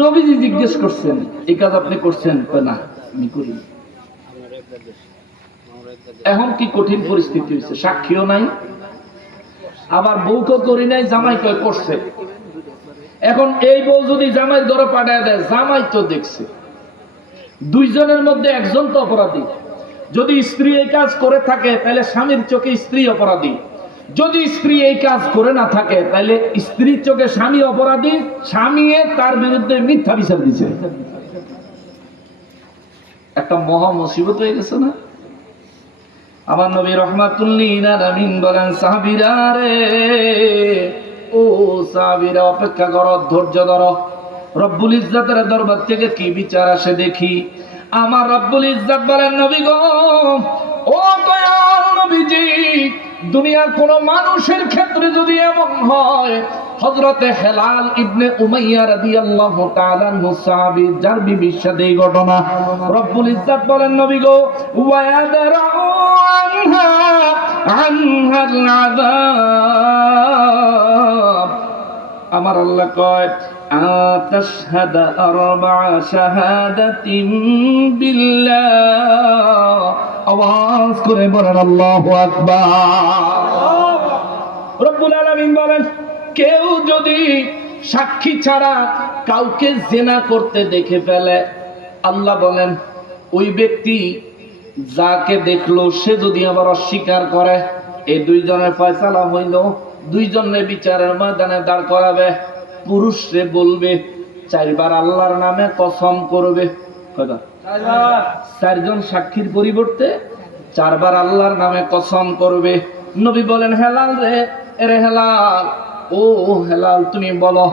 নবীজি জিজ্ঞেস করছেন এই কাজ আপনি করছেন? কয় না, আমি করি। এখন কি কঠিন পরিস্থিতি হয়েছে, সাক্ষীও নাই, আবার বউকে করি নাই, জামাই কয় করছে। এখন এই বউ যদি জামাই ধরে পাঠায় দেয়, জামাই তো দেখছে, 2 জনের মধ্যে একজন তো অপরাধী। যদি স্ত্রী এই কাজ করে থাকে তাহলে স্বামীর চোখে স্ত্রী অপরাধী, যদি স্ত্রী এই কাজ করে না থাকে তাহলে স্ত্রীর চোখে স্বামী অপরাধী। স্বামী তার বিরুদ্ধে মিথ্যা বিচার দিচ্ছে। একটা মহা মুসিবত হয়ে গেছে না? আমার নবী রহমাতুল্লিল আলামিন বলেন, সাহাবীরা রে, ও সাহাবীরা অপেক্ষা করো, ধৈর্য ধরো, রব্বুল ইজ্জতের দরবার থেকে কি বিচার আসে দেখি। আমার রব্বুল ইজ্জত বলেন, নবী গো, ও দয়াল নবীজি, দুনিয়ার কোন মানুষের ক্ষেত্রে যদি এমন হয়, হযরতে হেলাল ইবনে উমাইয়া রাদিয়াল্লাহু তাআলা মুসাবি যার বিবির সাথে এই ঘটনা, রব্বুল ইজ্জত বলেন, নবী গো, ওয়ায়াদরাউ আনহাল আযাব। আমার আল্লাহ কয়, আতাশহাদা আরবা শাহাদাতিন বিল্লাহ। আওয়াজ করে বলেন আল্লাহু আকবার। রব্বুল আলামিন বলেন, কেউ যদি সাক্ষী ছাড়া কাউকে জিনা করতে দেখে ফেলে, আল্লাহ বলেন ওই ব্যক্তি যাকে দেখলো সে যদি আবার অস্বীকার করে, এই 2 জনের ফয়সালা হইল, 2 জনের বিচারের ময়দানে দাঁড় করাবে। পুরুষরে বলবে 4 বার আল্লাহর নামে কসম করবে। 4 জন সাক্ষীর পরিবর্তে 4 বার আল্লাহর নামে কসম করবে। নবী বলেন, হেলাল রে, এরে হেলাল, ও হেলাল, তুমি বলো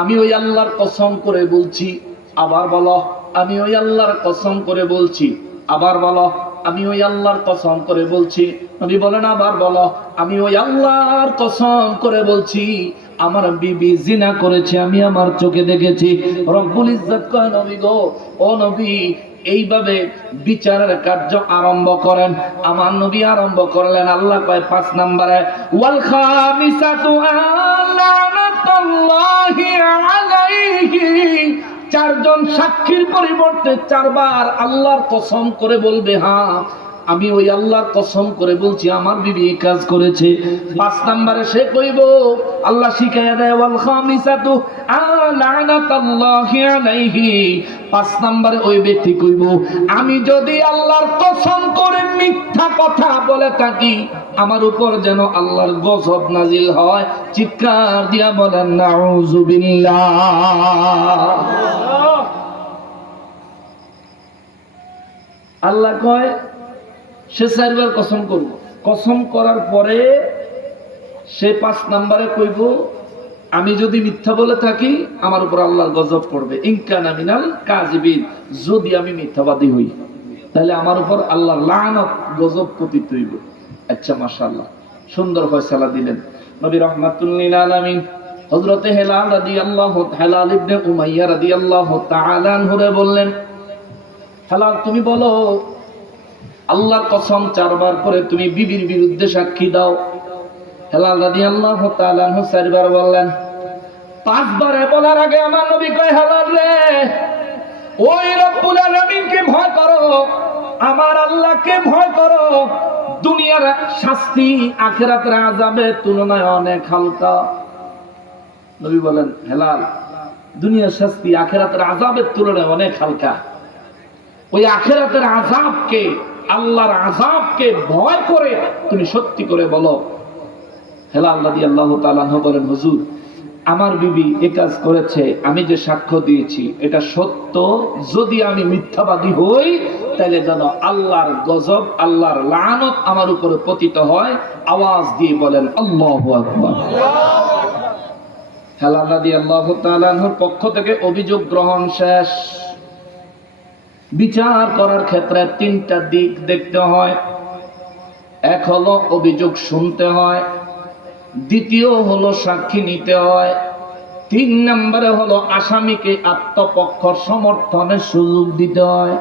আমি ওই আল্লাহর কসম করে বলছি। আবার বলো আমি ওই আল্লাহর কসম করে বলছি। আবার বলো আমি ওই আল্লাহর কসম করে বলছি। নবী বলেন, আবার বলো আমি ওই আল্লাহর কসম করে বলছি, আমার বিবি জিনা করেছে, আমি আমার চোখে দেখেছি। রব্বুল ইজ্জত কয়, নবী গো, ও নবী, এইভাবে বিচারের কার্য আরম্ভ করেন। আমার নবী আরম্ভ করলেন। আল্লাহ কয় 5 নম্বরে, ওয়াল খামিসাতু আল্লানাতুল্লাহি আলাইহি। 4 জন সাক্ষীর পরিবর্তে 4 বার আল্লাহর কসম করে বলবে, হ্যাঁ আমি ওই আল্লাহর কসম করে বলছি আমার বিবি এই কাজ করেছে। 5 নম্বরে সে কইব, আল্লাহ শিখাইয়া দেয় ওয়াল খামিসাতু লানাতাল্লাহি আলাইহি। 5 নম্বরে ওই ব্যক্তি কইব, আমি যদি আল্লাহর কসম করে মিথ্যা কথা বলে থাকি আমার উপর যেন আল্লাহর গজব নাজিল হয়। চিৎকার দিয়া বলেন নাউযুবিল্লাহ। আল্লাহ কয় সে 4 বার কসম করব। কসম করার পরে সে 5 নম্বরে কইব, আমি যদি মিথ্যা বলে থাকি আমার উপর আল্লাহর গজব পড়বে। ইনকানা মিনাল কাযিবিন, যদি আমি মিথ্যাবাদী হই তাহলে আমার উপর আল্লাহর লানত গজব পতিত হইব। আচ্ছা মাশাআল্লাহ, সুন্দর ফয়সালা দিলেন নবী রাহমাতুল লিল আলামিন। হযরতে হেলাল ইবনে উমাইয়া রাদিয়াল্লাহু তাআলা আনহু বললেন, হেলাল তুমি বলো আল্লাহর কসম 4 বার করে তুমি বিবির বিরুদ্ধে সাক্ষী দাও। হেলাল রাদিয়াল্লাহু তাআলা আনহু 4 বার বললেন। 5 বারে বলার আগে আমার নবী কয়, হেলাল রে, ওই রব্বুল আলামিনকে ভয় করো, আমার আল্লাহকে ভয় করো। দুনিয়ার শাস্তি আখিরাতের আযাবের তুলনায় অনেক হালকা। নবী বলেন, হেলাল, দুনিয়ার শাস্তি আখিরাতের আযাবের তুলনায় অনেক হালকা। ওই আখিরাতের আযাবকে, আল্লাহর আযাবকে ভয় করে তুমি সত্যি করে বলো। হেলাল রাদিয়াল্লাহু তাআলা আনহু বলেন, হুজুর আমার বিবি এই কাজ করেছে, আমি যে সাক্ষ্য দিয়েছি এটা সত্য। যদি আমি মিথ্যাবাদী হই তাহলে যেন আল্লাহর গজব, আল্লাহর লানত আমার উপরে পতিত হয়। আওয়াজ দিয়ে বলেন আল্লাহু আকবার। হেলাল রাদিয়াল্লাহু তাআলা আনহুর পক্ষ থেকে অভিযোগ গ্রহণ শেষ। বিচার করার ক্ষেত্রে 3টা দিক দেখতে হয়। এক হলো অভিযোগ শুনতে হয়, দ্বিতীয় হলো সাক্ষী নিতে হয়, 3 নম্বরে হলো আসামিকে আত্মপক্ষ সমর্থনের সুযোগ দিতে হয়।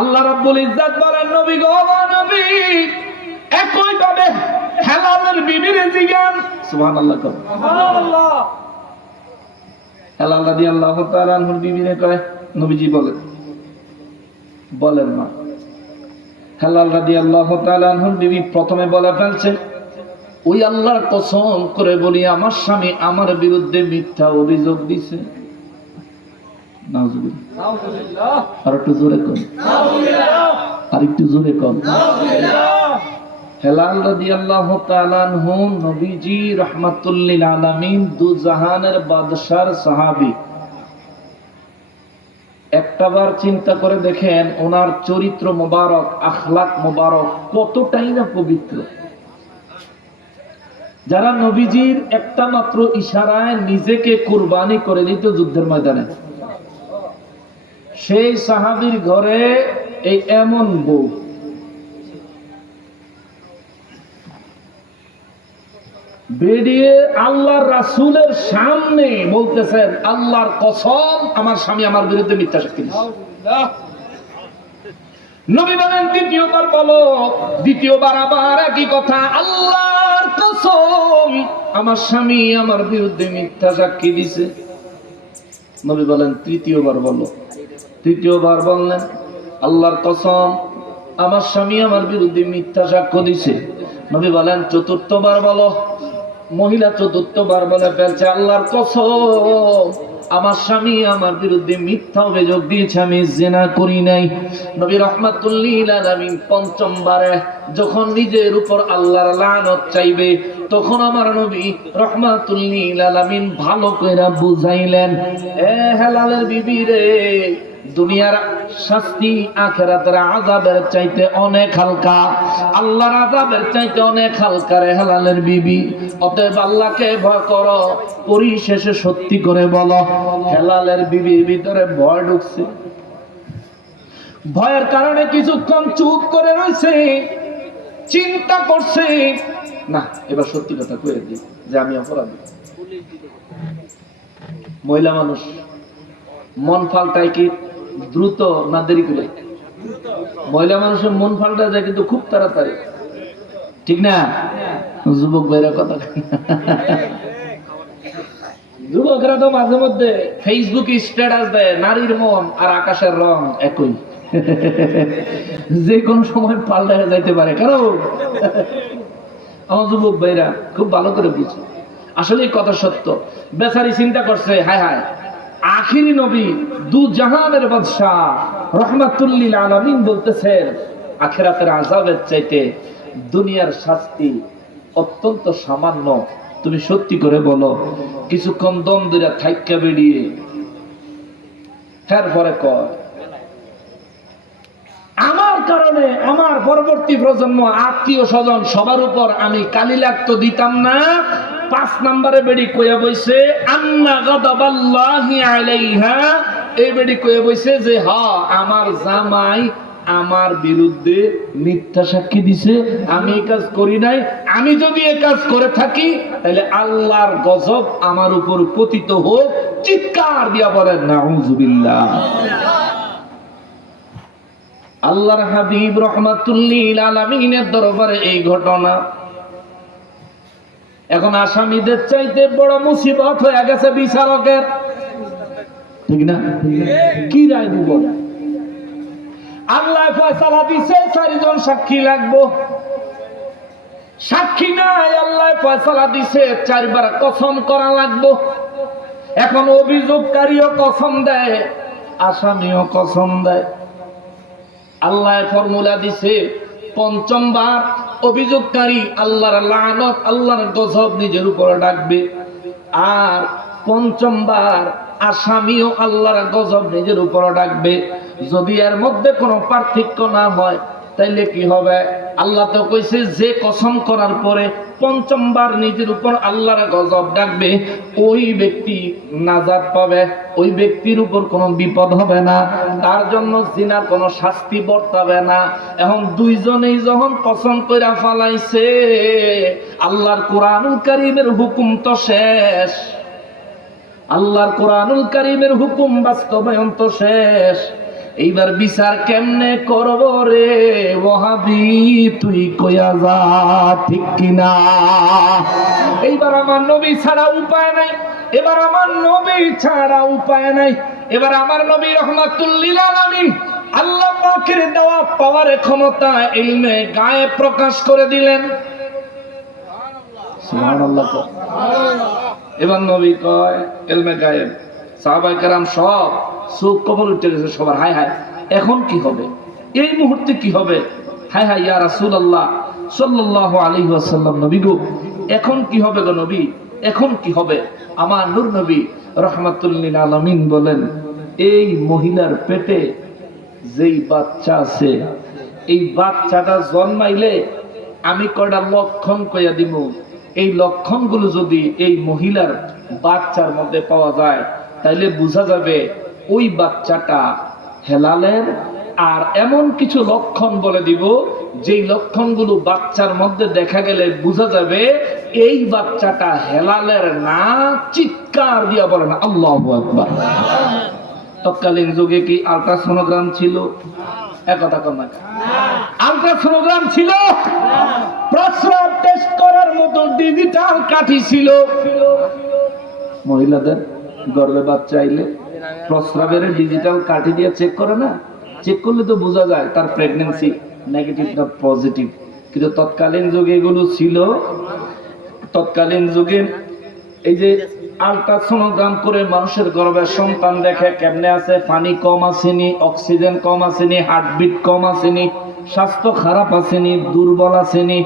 আল্লাহ রাব্বুল ইজ্জত বলেন, নবী গো নবী, একই ভাবে হেলালের বিবির জিগান। সুবহানাল্লাহ, সুবহানাল্লাহ। হেলাল রাদিয়াল্লাহু তাআলা আনহুর বিবিরে কয়, নবীজি বলেন, বলেন না। হেলাল রাদিয়াল্লাহু তাআলা আনহুর বিবি প্রথমে বলে ফেলছে, ওই আল্লাহর কসম করে বলি আমার স্বামী আমার বিরুদ্ধে মিথ্যা অভিযোগ দিছে। নাউযুবিল্লাহ। আর একটু জোরে কোন, আর একটু জোরে কোন। হেলাল রাদিয়াল্লাহু তাআলা আনহু নবীজি রাহমাতুল লিল আলামিন, দু জাহানের বাদশার সাহাবী। একটাবার চিন্তা করে দেখেন ওনার চরিত্র মোবারক, আখলাক মোবারক কতটাই না পবিত্র। যারা নবীজির একটা মাত্র ইশারায় নিজেকে কুরবানি করে দিত যুদ্ধের ময়দানে, সেই সাহাবীর ঘরে এই এমন বউ। বেরিয়ে আল্লাহর রাসূলের সামনে বলতেছেন, আল্লাহর কসম আমার স্বামী আমার বিরুদ্ধে মিথ্যা সাক্ষী দিয়েছে। নবী বলেন, দ্বিতীয়বার বলো। দ্বিতীয়বার আবার একই কথা, আল্লাহর কসম আমার স্বামী আমার বিরুদ্ধে মিথ্যা সাক্ষী দিয়েছে। নবী বলেন, তৃতীয়বার বলো। তৃতীয়বার বললেন, আল্লাহর কসম আমার স্বামী আমার বিরুদ্ধে মিথ্যা সাক্ষ্য দিয়েছে। নবী বলেন, চতুর্থবার বলো। মহিলা চতুর্থবার বলে ফেলছে, আল্লাহর কসম আমার স্বামী আমার বিরুদ্ধে মিথ্যা অভিযোগ দিয়েছে, আমি জিনা করি নাই। নবী রাহমাতুল লিল আলামিন পঞ্চমবারে যখন নিজের উপর আল্লাহর লানত চাইবে তখন আমার নবী রাহমাতুল লিল আলামিন ভালো কইরা বুঝাইলেন, এ হেলালের বিবি রে, দুনিয়ার শাস্তি আখিরাতের আযাবের চাইতে অনেক হালকা, আল্লাহর আযাবের চাইতে অনেক হালকা রে হেলালের বিবি। অতএব আল্লাহকে ভয় করো, পরিশেষে সত্যি করে বলো। হেলালের বিবির ভিতরে ভয় ঢুকছে, ভয়ের কারণে কিছুক্ষণ চুপ করে রয়েছে, চিন্তা করছে, না এবার সত্যি কথা কয়ে দিই যে আমি অপরাধী। মহিলা মানুষ মন পাল্টায় কি দ্রুত না দেরি করে? মহিলা মানুষের মন পাল্টা যায় কিন্তু খুব তাড়াতাড়ি, ঠিক না? যুবক ভাইরা কথা, যুবকরা তো মাঝে মধ্যে ফেসবুকে স্ট্যাটাস দেয়, নারীর মন আর আকাশের রং একই। যে কোনো সময় পাল্টা যাইতে পারে। কারণ আমার যুবক ভাইরা খুব ভালো করে বুঝে, আসলে এই কথা সত্য। বেচারি চিন্তা করছে, হায় হায়, আখিরি নবী দু জাহানের বাদশাহ রহমাতুল লিল আলামিন বলতেছেন আখিরাতের আযাবের চাইতে দুনিয়ার শাস্তি অত্যন্ত সামান্য। তুমি সত্যি করে বলো, কিছুক্ষণ দম ধরে থাইক্কা বেরিয়ে তারপরে কয় আমার কারণে আমার পরবর্তী প্রজন্ম, আত্মীয় স্বজন সবার উপর আমি কালি লাগতো দিতাম না। 5 নম্বরে বেড়ি কইয়া বইছে আন্না গাদাবাল্লাহি আলাইহা, এই বেড়ি কইয়া বইছে যে হ্যাঁ আমার জামাই আমার বিরুদ্ধে মিথ্যা সাক্ষী দিছে, আমি এই কাজ করি নাই। আমি যদি এই কাজ করে থাকি তাহলে আল্লাহর গজব আমার উপর পতিত হোক। চিৎকার দিয়া বলেন নাউযুবিল্লাহ। আল্লাহর হাবিব রাহমাতুল লিল আলামিনের দরবারে এই ঘটনা এখন আসামিদের চাইতে বড় মুসিবত হয়ে গেছে বিচারকের, ঠিক না? কি রায় দিব? আল্লাহ ফয়সালা দিছে 4 জন সাক্ষী লাগবো, সাক্ষী নাই। আল্লাহ ফয়সালা দিছে 4 বার কসম করা লাগবো। এখন অভিযোগকারীও কসম দেয়, আসামিও কসম দেয়। আল্লাহ ফর্মুলা দিছে 5ম বার অভিযোগকারী আল্লাহর লানত, আল্লাহর গজব নিজের উপরে ডাকবে, আর 5ম বার আসামিও আল্লাহর গজব নিজের উপরে ডাকবে। যদি এর মধ্যে কোনো পার্থক্য না হয় তাইলে কি হবে? আল্লাহ তো কইছে যে কসম করার পরে 5ম বার নিজের উপর আল্লাহর গজব ডাকবে ওই ব্যক্তি নাজাত পাবে, ওই ব্যক্তির উপর কোনো বিপদ হবে না, তার জন্য জিনার কোনো শাস্তি বর্তাবে না। এখন 2 জনেই যখন কসম কইরা ফালাইছে, আল্লাহর কোরআনুল কারীমের হুকুম তো শেষ, আল্লাহর কোরআনুল কারীমের হুকুম বাস্তবায়ন তো শেষ। এইবার বিচার কেমনে করব রে ওয়াহাবি, তুই কইয়া যা, ঠিক কিনা? এইবার আমার নবী ছাড়া উপায় নাই, এবার আমার নবী ছাড়া উপায় নাই। এবার আমার নবী রাহমাতুল লিল আলামিন আল্লাহ পাকের দেওয়া পাওয়ারে ক্ষমতা ইলমে গায়েব প্রকাশ করে দিলেন। সুবহানাল্লাহ, সুবহানাল্লাহ। এবার নবী কয় ইলমে গায়েব, সাহাবায়ে কেরাম সব চোখ কবর উঠে গেছে সবার। হায় হায়, এখন কি হবে? এই মুহূর্তে কি হবে? হায় হায় ইয়া রাসূলুল্লাহ সাল্লাল্লাহু আলাইহি ওয়াসাল্লাম, নবী গো এখন কি হবে গো নবী, এখন কি হবে? আমার নূর নবী রাহমাতুল লিল আলামিন বলেন, এই মহিলার পেটে যেই বাচ্চা আছে, এই বাচ্চাটা জন্মাইলে আমি কয়টা লক্ষণ কইয়া দিব। এই লক্ষণগুলো যদি এই মহিলার বাচ্চার মধ্যে পাওয়া যায় তাইলে বোঝা যাবে ওই বাচ্চাটা হেলালের। আর এমন কিছু লক্ষণ বলে দিব যেই লক্ষণগুলো বাচ্চার মধ্যে দেখা গেলে বোঝা যাবে এই বাচ্চাটা হেলালের না। চিৎকার দিয়া বলে না আল্লাহু আকবার। তৎকালীন যুগে কি আল্ট্রাসোনোগ্রাম ছিল? একথা কম না, আল্ট্রাসোনোগ্রাম ছিল? প্রস্রাব টেস্ট করার মতো ডিজিটাল কাঠি ছিল? মহিলাদের গর্ভে বাচ্চা আইলে প্রস্রাবের ডিজিটাল কাঠি দিয়ে চেক করে না? চেক করলে তো বোঝা যায় তার প্রেগন্যান্সি নেগেটিভ না পজিটিভ। কিন্তু তৎকালীন যুগে এগুলো ছিল। তৎকালীন যুগে এই যে আল্ট্রাসোনোগ্রাম করে মানুষের গর্ভে সন্তান দেখে কেমনে আছে, পানি কম আসেনি, অক্সিজেন কম আসেনি, হার্টবিট কম আসেনি, স্বাস্থ্য খারাপ আসেনি, দুর্বল আসেনি,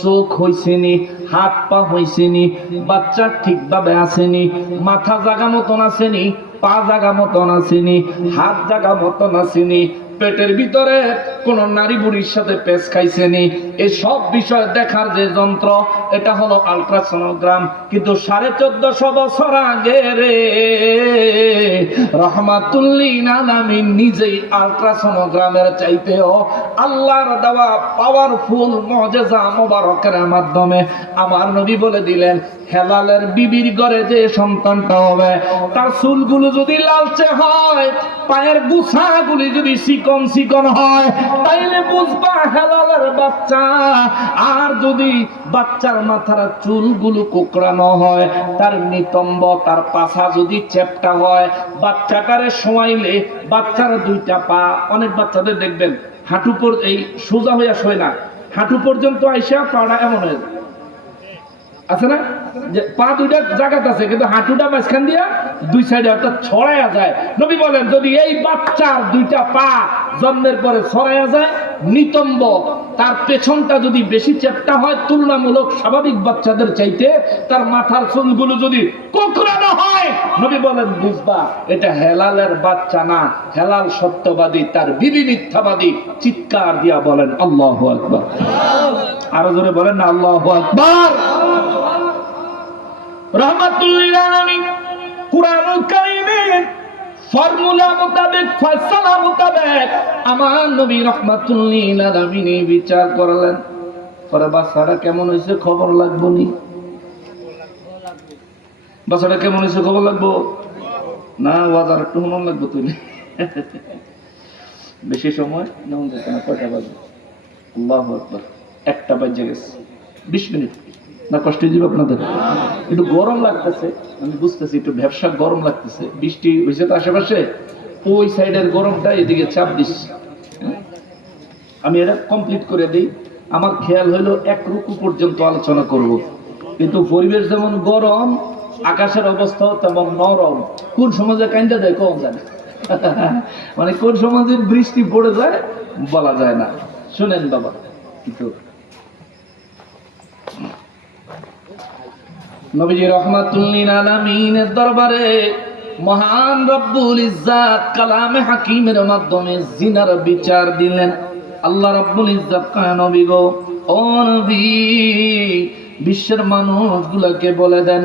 চোখ হইছেনি, হাত পা হইছেনি, বাচ্চা ঠিকভাবে আসেনি, মাথা জাগা মতন আসেনি, পা জাগা মতন আসেনি, হাত জাগা মতন আসেনি, পেটের ভিতরে কোন নারী বুড়ির সাথে পেশ খাইছেনি, এই সব বিষয় দেখার যে যন্ত্র এটা হলো আল্ট্রাসোনোগ্রাম। কিন্তু 1450 বছর আগে রে রাহমাতুল লিল আলামিন নিজেই আল্ট্রাসোনোগ্রামের চাইতেও আল্লাহর দেওয়া পাওয়ারফুল মুজিজা মোবারকের মাধ্যমে আমার নবী বলে দিলেন হেলালের বিবির ঘরে যে সন্তানটা হবে তার চুলগুলো যদি লালচে হয়, পায়ের গুছাগুলি যদি চিকন চিকন হয়, তাইলে বুঝবা হালালের বাচ্চা। আর যদি বাচ্চার মাথার চুলগুলো কোকড়ানো হয়, তার নিতম্ব, তার পাছা যদি চ্যাপ্টা হয়, বাচ্চাটারে শোয়াইলে বাচ্চার দুইটা পা, অনেক বাচ্চাদের দেখবেন হাঁটু পর এই সোজা হইয়া শোয় না, হাঁটু পর্যন্ত আইসা পাড়া এমন হয়ে যায়, আছে না, যে পা দুইটা জায়গাতে আছে কিন্তু হাঁটুটা মাঝখান দিয়া দুই সাইডে অর্থাৎ ছড়াইয়া যায়। নবী বলেন যদি এই বাচ্চার দুইটা পা জন্মের পরে ছড়াইয়া যায়, নিতম্ব, তার পেছনটা যদি বেশি চ্যাপ্টা হয় তুলনামূলক স্বাভাবিক বাচ্চাদের চাইতে, তার মাথার চুলগুলো যদি কোকড়ানো হয়, নবী বলেন বুঝবা এটা হেলালের বাচ্চা না, হেলাল সত্যবাদী, তার বিবি মিথ্যাবাদী। চিৎকার দিয়া বলেন আল্লাহু আকবার। আরো জোরে বলেন না আল্লাহু আকবার। রহমাতুল লিল আলামিন কুরআনুল কারীমের ফর্মুলা মোতাবেক, ফয়সালা মোতাবেক আমার নবী রহমাতুল লিল আলামিন বিচার করলেন। পরে বাচ্চাটা কেমন হয়েছে খবর লাগবো নি? বাচ্চাটা কেমন হয়েছে খবর লাগবো না? বাজার একটু মন লাগবো তুমি বেশি সময় যেমন না। কয়টা বাজে? আল্লাহু আকবার, 1টা বাজে গেছে, 20 মিনিট না? কষ্ট দিব আপনাদের? একটু গরম লাগতেছে, আমি বুঝতেছি একটু ব্যবসা গরম লাগতেছে, বৃষ্টি হয়েছে তো আশেপাশে, ওই সাইডের গরমটা এদিকে চাপ দিচ্ছে। আমি এটা কমপ্লিট করে দিই। আমার খেয়াল হলো 1 রুকু পর্যন্ত আলোচনা করব, কিন্তু পরিবেশ যেমন গরম, আকাশের অবস্থা তেমন নরম। কোন সমাজে কাইন্দা দেয় কম জানে মানে কোন সমাজে বৃষ্টি পড়ে যায় বলা যায় না। শুনেন বাবা, কিন্তু নবীজি রাহমাতুল লিল আলামিনের দরবারে মহান রব্বুল ইজ্জাত কালামে হাকিমের মাধ্যমে জিনার বিচার দিলেন। আল্লাহ রব্বুল ইজ্জাত কয় নবী গো, ও নবী, বিশ্বের মানুষগুলোকে বলে দেন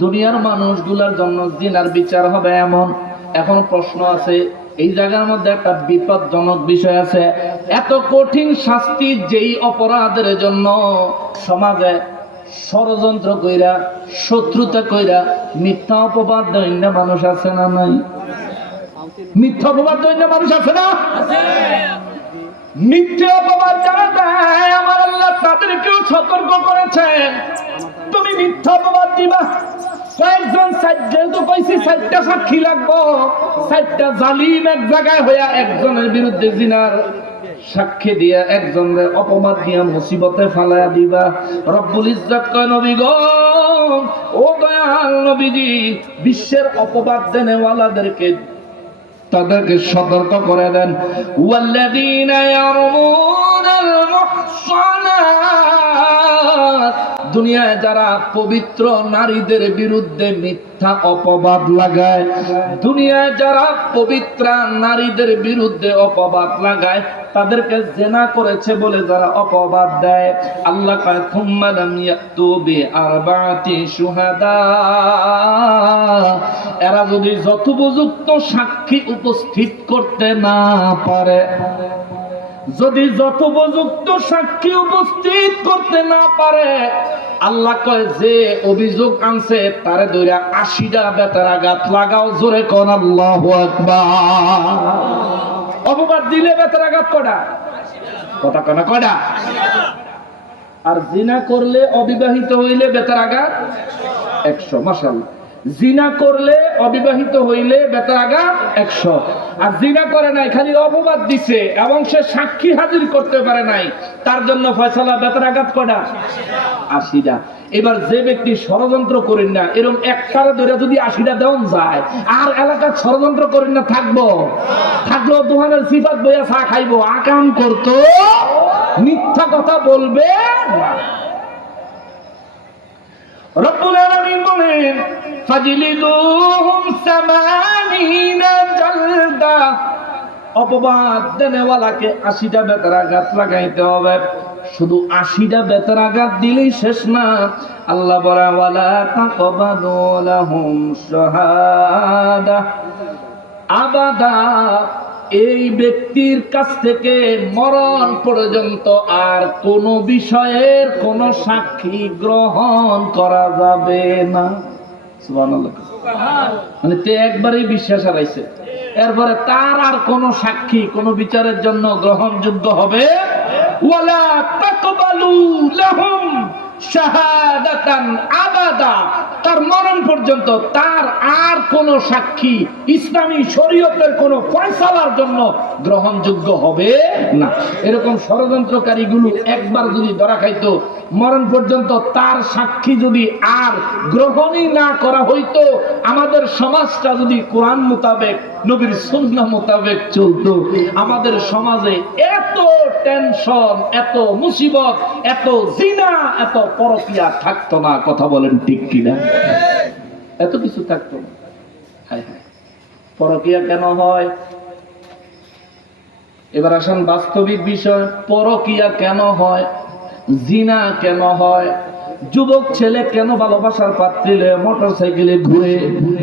দুনিয়ার মানুষগুলোর জন্য জিনার বিচার হবে এমন। এখন প্রশ্ন আছে, এই জায়গার মধ্যে একটা বিপজ্জনক বিষয় আছে। এত কঠিন শাস্তি যেই অপরাধের জন্য সমাজে ষড়যন্ত্র কইরা, শত্রুতা কইরা, মিথ্যা অপবাদ দৈন্য মানুষ আছে না নাই? মিথ্যা অপবাদ দৈন্য মানুষ আছে না? মিথ্যা অপবাদ যারা দেয় আমার আল্লাহ তাদেরকেও সতর্ক করেছেন, তুমি মিথ্যা অপবাদ দিবা। কয়েকজন যেহেতু কইছি 4টা সাক্ষী লাগবো, 4টা জালিম এক জায়গায় হইয়া একজনের বিরুদ্ধে জিনার সাক্ষী দিয়া একজনের অপবাদ দিয়া মুসিবতে ফালায়া দিবা। রব্বুল ইজ্জত কয় নবী গো, ও দয়াল নবীজি, বিশ্বের অপবাদ দেনেওয়ালাদেরকে তাদেরকে সতর্ক করে দেন। ওয়াল্লাযীনা ইয়ারমুনাল মুহসানাত, দুনিয়ায় যারা পবিত্র নারীদের বিরুদ্ধে মিথ্যা অপবাদ লাগায়, দুনিয়ায় যারা পবিত্র নারীদের বিরুদ্ধে অপবাদ লাগায়, তাদেরকে জেনা করেছে বলে যারা অপবাদ দেয়, আল্লাহ কয় থুম্মা লাম ইয়াতু বিআরবাতি শুহাদা, এরা যদি যথোপযুক্ত সাক্ষী উপস্থিত করতে না পারে, যদি যথোপযুক্ত সাক্ষী উপস্থিত করতে না পারে, আল্লাহ কয় যে অভিযোগ আনছে তারে ধইরা 80টা বেতেরাঘাত লাগাও। জোরে কোন আল্লাহু আকবার। অপবাদ দিলে বেতেরাঘাত কয়টা? কথা কনা কয়টা? আর জিনা করলে, অবিবাহিত হইলে বেতেরাঘাত 100। মাশাআল্লাহ। জিনা করলে, অবিবাহিত হইলে বেতেরাঘাত 100। আর জিনা করে নাই, খালি অপবাদ দিছে এবং সে সাক্ষী হাজির করতে পারে নাই, তার জন্য ফয়সালা বেতেরাঘাত কয়টা? 80টা। এবার যে ব্যক্তি ষড়যন্ত্র করেন না, এরকম একটারে ধরে যদি 80টা দেওয়া যায়, আর এলাকার ষড়যন্ত্র করেন না থাকবো? থাকলেও দোকানের সিফাত বইয়া চা খাইবো, আকাম করতো, মিথ্যা কথা বলবে না। রব্বুল আলামিন বলেন ফাজলিদুহুম 80 জালদা, অপবাদ দেনেওয়ালাকে 80টা বেতেরাঘাত লাগাইতে হবে। শুধু 80টা বেতেরাঘাত দিলেই শেষ না, আল্লাহ বলে ওয়ালা তাকবাদু লাহুম শাহাদা আবাদা, এই ব্যক্তির কাছ থেকে মরণ পর্যন্ত আর কোন বিষয়ের কোন সাক্ষী গ্রহণ করা যাবে না। সুবহানাল্লাহ। মানে তে একবারই বিশ্বাস হারাইছে, এরপরে তার আর কোন সাক্ষী কোন বিচারের জন্য গ্রহণযোগ্য হবে ওয়ালা তাকবালু লাহুম শাহাদাতান আবাদা, তার মরণ পর্যন্ত তার আর কোন সাক্ষী ইসলামী শরীয়তের কোন ফয়সালার জন্য গ্রহণযোগ্য হবে না। এরকম ষড়যন্ত্রকারীগুলো একবার যদি ধরা খাইতো, মরণ পর্যন্ত তার সাক্ষী যদি আর গ্রহণই না করা হইতো, আমাদের সমাজটা যদি কোরআন মোতাবেক নবীর সুন্নাহ মোতাবেক চলতো, আমাদের সমাজে এত টেনশন, এত মুসিবত, এত জিনা, এত পরকীয়া থাকতো না। কথা বলেন ঠিক কিনা? এত কিছু থাকতো না। পরকীয়া কেন হয়? এবার আসেন বাস্তবিক বিষয়, পরকীয়া কেন হয়, জিনা কেন হয়? যুবক ছেলে কেন ভালোবাসার পাত্রী লয়ে মোটর সাইকেলে ঘুরে?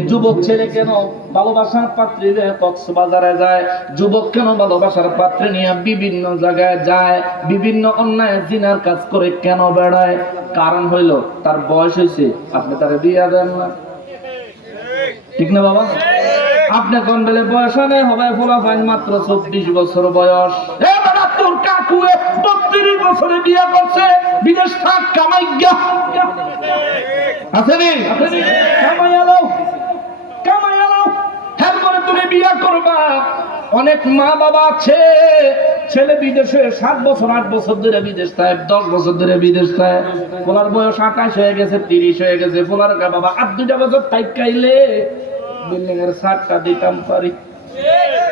যুবক ছেলে কেন ভালোবাসার পাত্রী লয়ে কক্সবাজারে যায়? যুবক কেন ভালোবাসার পাত্রী নিয়ে বিভিন্ন জায়গায় যায়, বিভিন্ন অন্যায় জিনার কাজ করে কেন বেড়ায়? কারণ হইল তার বয়স হয়েছে, আপনি তার বিয়া দেন না। ঠিক না বাবা? আপনি কোন বেলে বয়স নেই হবে, ফোলা ফাইন মাত্র 24 বছর বয়স। তোর কাকু 32 বছরে বিয়া করছে, বিদেশ থাক কামাই গা আছে নি, কামাই আলো হ্যাঁ করে তুমি বিয়া করবা। অনেক মা বাবা আছে, ছেলে বিদেশে 7 বছর 8 বছর ধরে বিদেশ থাকে, 10 বছর ধরে বিদেশ থাকে, ফোলার বয়স 28 হয়ে গেছে, 30 হয়ে গেছে, ফোলার বাবা 8-2 বছর থাইকাইলে বিল্ডিং এর ছাদটা দিতাম পারি।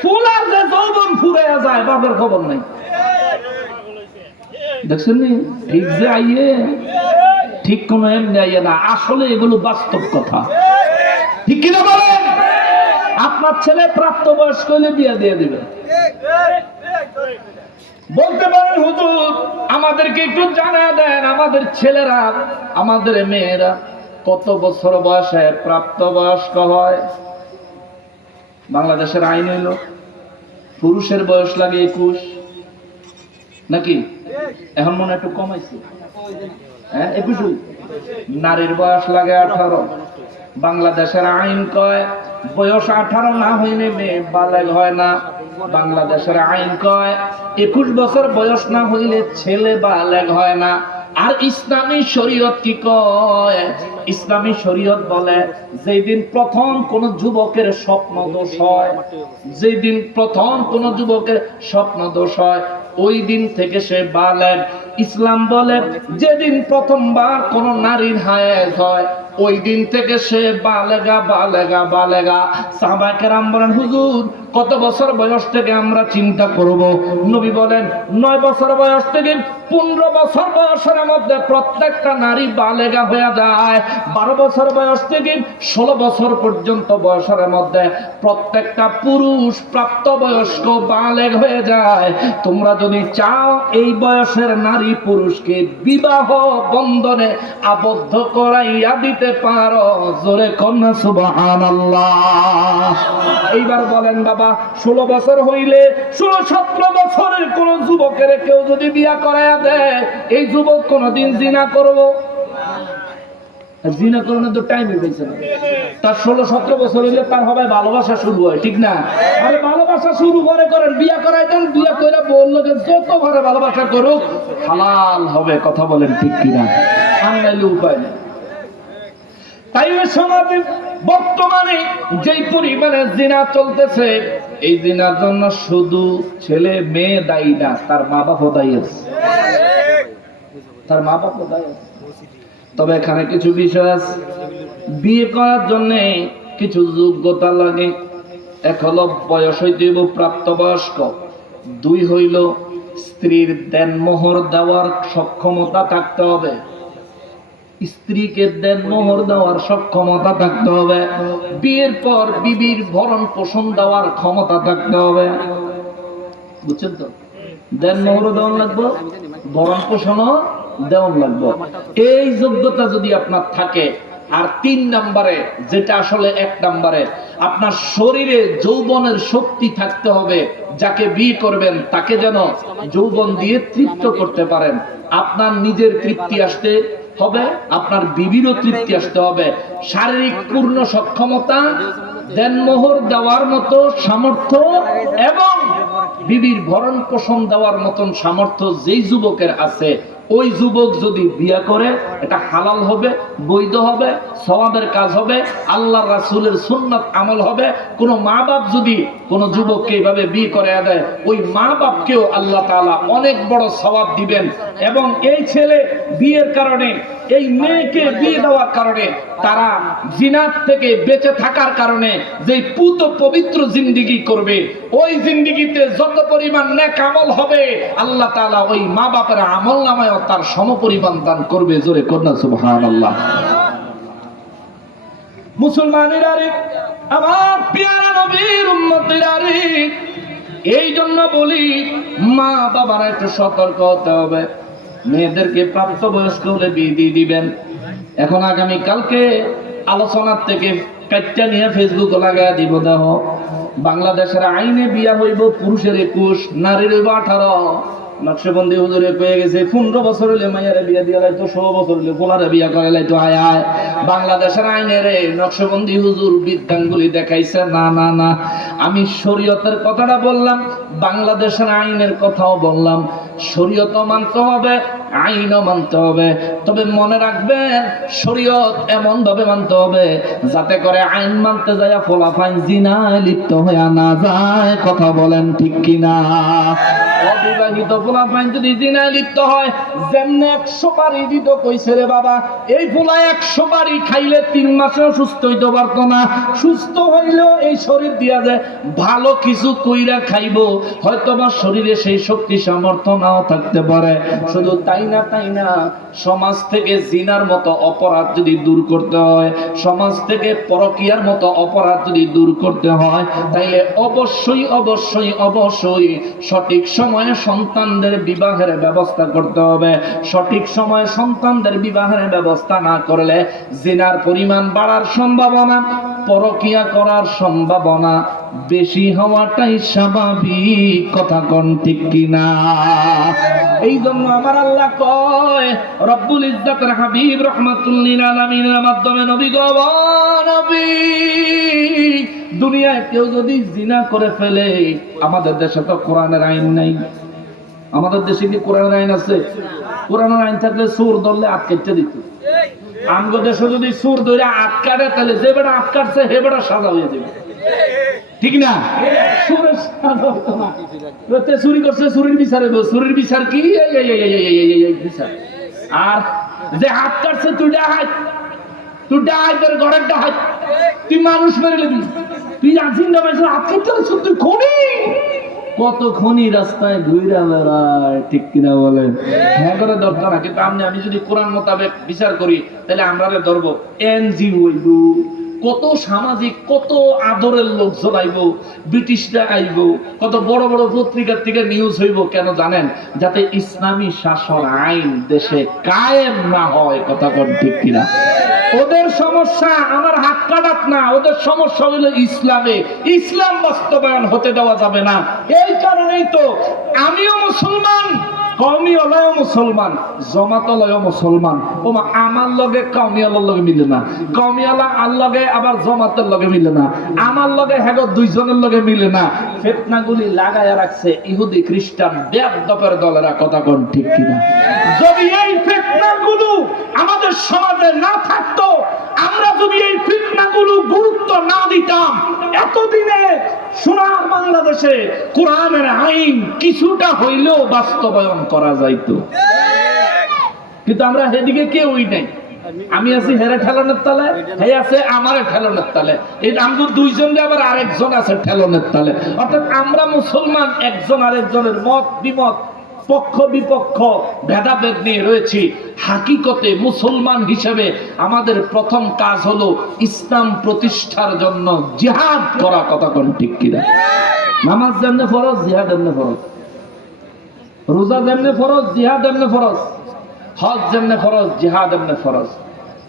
ফুলার যে যৌবন ফুরে যায়, বাপের খবর নাই। দেখছেন নি? ঠিক যে আইয়ে ঠিক কোন এমনি আইয়ে না, আসলে এগুলো বাস্তব কথা। ঠিক কিনা বলেন? আপনার ছেলে প্রাপ্তবয়স্ক হলে বিয়ে দিয়ে দিবেন। বলতে পারেন হুজুর আমাদেরকে একটু জানা দেন, আমাদের ছেলেরা আমাদের মেয়েরা কত বছর বয়সে প্রাপ্তবয়স্ক হয়? বাংলাদেশের আইন হইল পুরুষের বয়স লাগে 21 নাকি? এখন মনে একটু কমাইছে, হ্যাঁ 21। নারীর বয়স লাগে 18। বাংলাদেশের আইন কয় বয়স 18 না হইলে মেয়ে বালেগ হয় না। বাংলাদেশের আইন কয় 21 বছর বয়স না হইলে ছেলে বালেগ হয় না। আর ইসলামী শরীয়ত কি কয়? ইসলামী শরীয়ত বলে যেদিন প্রথম কোন যুবকের স্বপ্ন দোষ হয়, যেদিন প্রথম কোন যুবকের স্বপ্ন দোষ হয়, ওই দিন থেকে সে বালেগ। ইসলাম বলে যেদিন প্রথমবার কোন নারীর হায়েজ হয়, ওই দিন থেকে সে বালেগা বালেগা বালেগা। সাহাবায়ে কেরাম বলেন হুজুর কত বছর বয়স থেকে আমরা চিন্তা করব? নবী বলেন 9 বছর বয়স থেকে 15 বছর বয়সের মধ্যে প্রত্যেকটা নারী বালেগা হয়ে যায়। 12 বছর বয়স থেকে 16 বছর পর্যন্ত বয়সের মধ্যে প্রত্যেকটা পুরুষ প্রাপ্তবয়স্ক বালেগ হয়ে যায়। তোমরা যদি চাও এই বয়সের নারী পুরুষকে বিবাহ বন্ধনে আবদ্ধ করাইয়া দিতে পারো, জোরে কন্যা সুবহানাল্লাহ। এইবার বলেন বাবা 16 বছর হইলে 16-17 বছরের কোন যুবকের কেউ যদি বিয়া করাইয়া দেয়, এই যুবক কোনদিন জিনা করবো? জিনা করানোর তো টাইমই পেয়েছে না। তার 16-17 বছর হইলে তার হবে ভালোবাসা শুরু হয়, ঠিক না? আরে ভালোবাসা শুরু করে করেন, বিয়া করাই দেন, বিয়া করে বললো যে যত ঘরে ভালোবাসা করুক হালাল হবে। কথা বলেন ঠিক কিনা? আনলে উপায় নেই। তাই ওই সমাজে বর্তমানে যেই পরিমাণে জিনা চলতেছে, এই জিনার জন্য শুধু ছেলে মেয়ে দায়ী না, তার মা বাপও দায়ী আছে। তার মা বাপও দায়ী আছে। তবে এখানে কিছু বিষয় আছে। বিয়ে করার জন্য কিছু যোগ্যতা লাগে। এক হলো বয়স হইতে প্রাপ্তবয়স্ক, 2 হইল স্ত্রীর দেনমোহর দেওয়ার সক্ষমতা থাকতে হবে। স্ত্রীকে দেনমোহর দেওয়ার সক্ষমতা থাকতে হবে। বিয়ের পর বিবির ভরণ পোষণ দেওয়ার ক্ষমতা থাকতে হবে। বুঝছেন তো? দেনমোহরও দেওয়ান লাগবে, ভরণ পোষণও দেওয়ান লাগবে। এই যোগ্যতা যদি আপনার থাকে, আর 3 নম্বরে যেটা আসলে 1 নম্বরে, আপনার শরীরে যৌবনের শক্তি থাকতে হবে। যাকে বিয়ে করবেন তাকে যেন যৌবন দিয়ে তৃপ্ত করতে পারেন। আপনার নিজের তৃপ্তি আসতে হবে, আপনার বিবিরও তৃপ্তি আসতে হবে। শারীরিক পূর্ণ সক্ষমতা দেনমোহর দেওয়ার মতো সামর্থ্য এবং বিবির ভরণ পোষণ দেওয়ার মতন সামর্থ্য যেই যুবকের আছে, ওই যুবক যদি বিয়ে করে এটা হালাল হবে, বৈধ হবে, সওয়াবের কাজ হবে, আল্লাহর রাসূলের সুন্নাত আমল হবে। কোন মা বাপ যদি কোন যুবককে এইভাবে বিয়ে করে দেয়, ওই মা বাপকেও আল্লাহ তাআলা অনেক বড় সওয়াব দিবেন। এবং এই ছেলে বিয়ের কারণে, এই মেয়েকে বিয়ে দেওয়ার কারণে, তারা জিনাত থেকে বেঁচে থাকার কারণে যেই পুত পবিত্র জিন্দেগি করবে, ওই জিন্দেগিতে যত পরিমাণ নেক আমল হবে, আল্লাহ তাআলা ওই মা বাপের আমল নামায় তার সমপরিমাণ দান করবে। জোরে কন্যা সুবহানাল্লাহ। মুসলমানেরা রে, আমার প্রিয় নবীর উম্মতেরা রে, এই জন্য বলি মা বাবারা একটু সতর্ক হতে হবে। মেয়েদেরকে প্রাপ্তবয়স্ক হলে বিয়ে দিয়ে দিবেন। এখন আগামী কালকে আলোচনার থেকে কাটটা নিয়ে ফেসবুকে লাগায় দিব। দেখো, বাংলাদেশের আইনে বিয়া হইব পুরুষের 21, নারীর হইব 18। নকশবন্দি হুজুরে পেয়ে গেছে 15 বছর হলে মাইয়ারে বিয়া দিয়া লাইতো, 16 বছর হলে গোলারে বিয়া করে লাইতো। আয় আয়, বাংলাদেশের আইনে রে নকশবন্দি হুজুর বিদ্যাঙ্গুলি দেখাইছে। না না না, আমি শরীয়তের কথাটা বললাম, বাংলাদেশের আইনের কথাও বললাম। শরীয়তও মানতে হবে, আইনও মানতে হবে। তবে মনে রাখবেন, শরীয়ত এমন ভাবে মানতে হবে যাতে করে আইন মানতে যায় ফলাফাইন জিনায় লিপ্ত হয়ে না যায়। কথা বলেন ঠিক কিনা? অবিবাহিত ফলাফাইন যদি জিনায় লিপ্ত হয়, যেমনে 100 বারই দিত কইছে রে বাবা, এই ফুলা 100 বারই খাইলে 3 মাসেও সুস্থ হইতে পারতো না। সুস্থ হইলেও এই শরীর দিয়া যায় ভালো কিছু কইরা খাইবো, হয়তোবা শরীরে সেই শক্তি সামর্থ্য নাও থাকতে পারে। শুধু তাই না, সমাজ থেকে জিনার মতো অপরাধ যদি দূর করতে হয়, সমাজ থেকে পরকীয়ার মতো অপরাধ যদি দূর করতে হয়, তাইলে অবশ্যই অবশ্যই অবশ্যই সঠিক সময়ে সন্তানদের বিবাহের ব্যবস্থা করতে হবে। সঠিক সময়ে সন্তানদের বিবাহের ব্যবস্থা না করলে জিনার পরিমাণ বাড়ার সম্ভাবনা, পরকীয়া করার সম্ভাবনা বেশি হওয়াটাই স্বাভাবিক। কথা কোন ঠিক কিনা? এই জন্য আমার আল্লাহ কয়, রব্বুল ইজ্জতের হাবিব রাহমাতুল লিল আলামিনের মাধ্যমে নবী গো, নবী, দুনিয়ায় কেউ যদি জিনা করে ফেলে, আমাদের দেশে তো কোরআনের আইন নাই। আমাদের দেশে কি কোরআনের আইন আছে? কোরআনের আইন থাকলে চোর ধরলে আটকাইতে দিত। আমগো দেশে যদি চোর ধরে আটকাটে, তাহলে যে বেটা আটকাটছে হে বেটা সাজা হয়ে যাবে। ঠিক না? চুরি করছে, চুরির বিচার হইব। চুরির বিচার কি? বিচার। আর যে হাত কাটছে, তুই ডাহাত, তুই ডাহাতের ঘরের ডাহাত, তুই মানুষ মেরে দিবি, তুই আজিন্দা মানুষের হাত কাটতে হচ্ছে, তুই খনি। কত খনি রাস্তায় ঘুরে বেড়ায়, ঠিক কিনা বলেন? হ্যাঁ করে দরকার না, কিন্তু আমি যদি কোরআন মোতাবেক বিচার করি, তাহলে আমরা ধরবো এনজিও হইব, কত সামাজিক, কত আদরের লোকজন আইব, ব্রিটিশরা আইব, কত বড় বড় পত্রিকার থেকে নিউজ হইব। কেন জানেন? যাতে ইসলামী শাসন আইন দেশে কায়েম না হয়। কথা কোন ঠিক কিনা? ওদের সমস্যা আমার হাত কাটাত না, ওদের সমস্যা হলো ইসলামে। ইসলাম বাস্তবায়ন হতে দেওয়া যাবে না। এই কারণেই তো আমিও মুসলমান, কওমিয়ালাও মুসলমান, জমাতলাও মুসলমান। ওমা আমার লগে কওমিয়ালার লগে মিলে না, কওমিয়ালা আর লগে আবার জমাতের লগে মিলে না, আমার লগে হেগো দুইজনের লগে মিলে না। ফিতনাগুলি লাগায়া রাখছে ইহুদি খ্রিস্টান বেয়াদবের দলেরা। কথা কোন ঠিক কিনা? যদি এই ফিতনাগুলো আমাদের সমাজে না থাকতো, আমরা যদি এই ফিতনাগুলো গুরুত্ব না দিতাম, এতদিনে সোনার বাংলাদেশে কোরআনের আইন কিছুটা হইলেও বাস্তবায়ন করা যাইতো। কিন্তু আমরা সেদিকে কেউই নাই। আমি আছি হেরে ঠেলনের তালে, হে আছে আমারে ঠেলনের তালে। এই আমাদের দুইজন আবার আরেকজন আছে ঠেলনের তালে। অর্থাৎ আমরা মুসলমান একজন আরেকজনের মত বিমত, পক্ষ বিপক্ষ, ভেদাভেদ নিয়ে রয়েছি। হাকিকতে মুসলমান হিসেবে আমাদের প্রথম কাজ হলো ইসলাম প্রতিষ্ঠার জন্য জিহাদ করা। কথা কোন ঠিক কিনা? নামাজ যেমনে ফরজ, জিহাদ এমনে ফরজ। রোজা যেমনে ফরজ, জিহাদ এমনে ফরজ। হজ যেমনে ফরজ, জিহাদ এমনে ফরজ।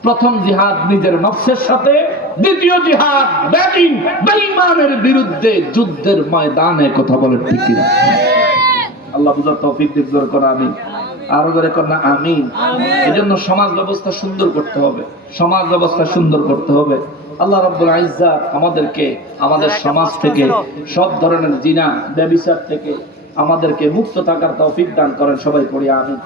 প্রথম জিহাদ নিজের নফসের সাথে, দ্বিতীয় জিহাদ বেঈমানের বিরুদ্ধে যুদ্ধের ময়দানে। কথা বলে ঠিক কিনা? আল্লাহ বুঝার তৌফিক দিক জোর করে আমিন। আরো জোরে কর না আমিন। এজন্য সমাজ ব্যবস্থা সুন্দর করতে হবে, সমাজ ব্যবস্থা সুন্দর করতে হবে। আল্লাহ রাব্বুল ইজ্জাত আমাদেরকে আমাদের সমাজ থেকে সব ধরনের জিনা ব্যভিচার থেকে আমাদেরকে মুক্ত থাকার তৌফিক দান করেন, সবাই পড়ি আমিন।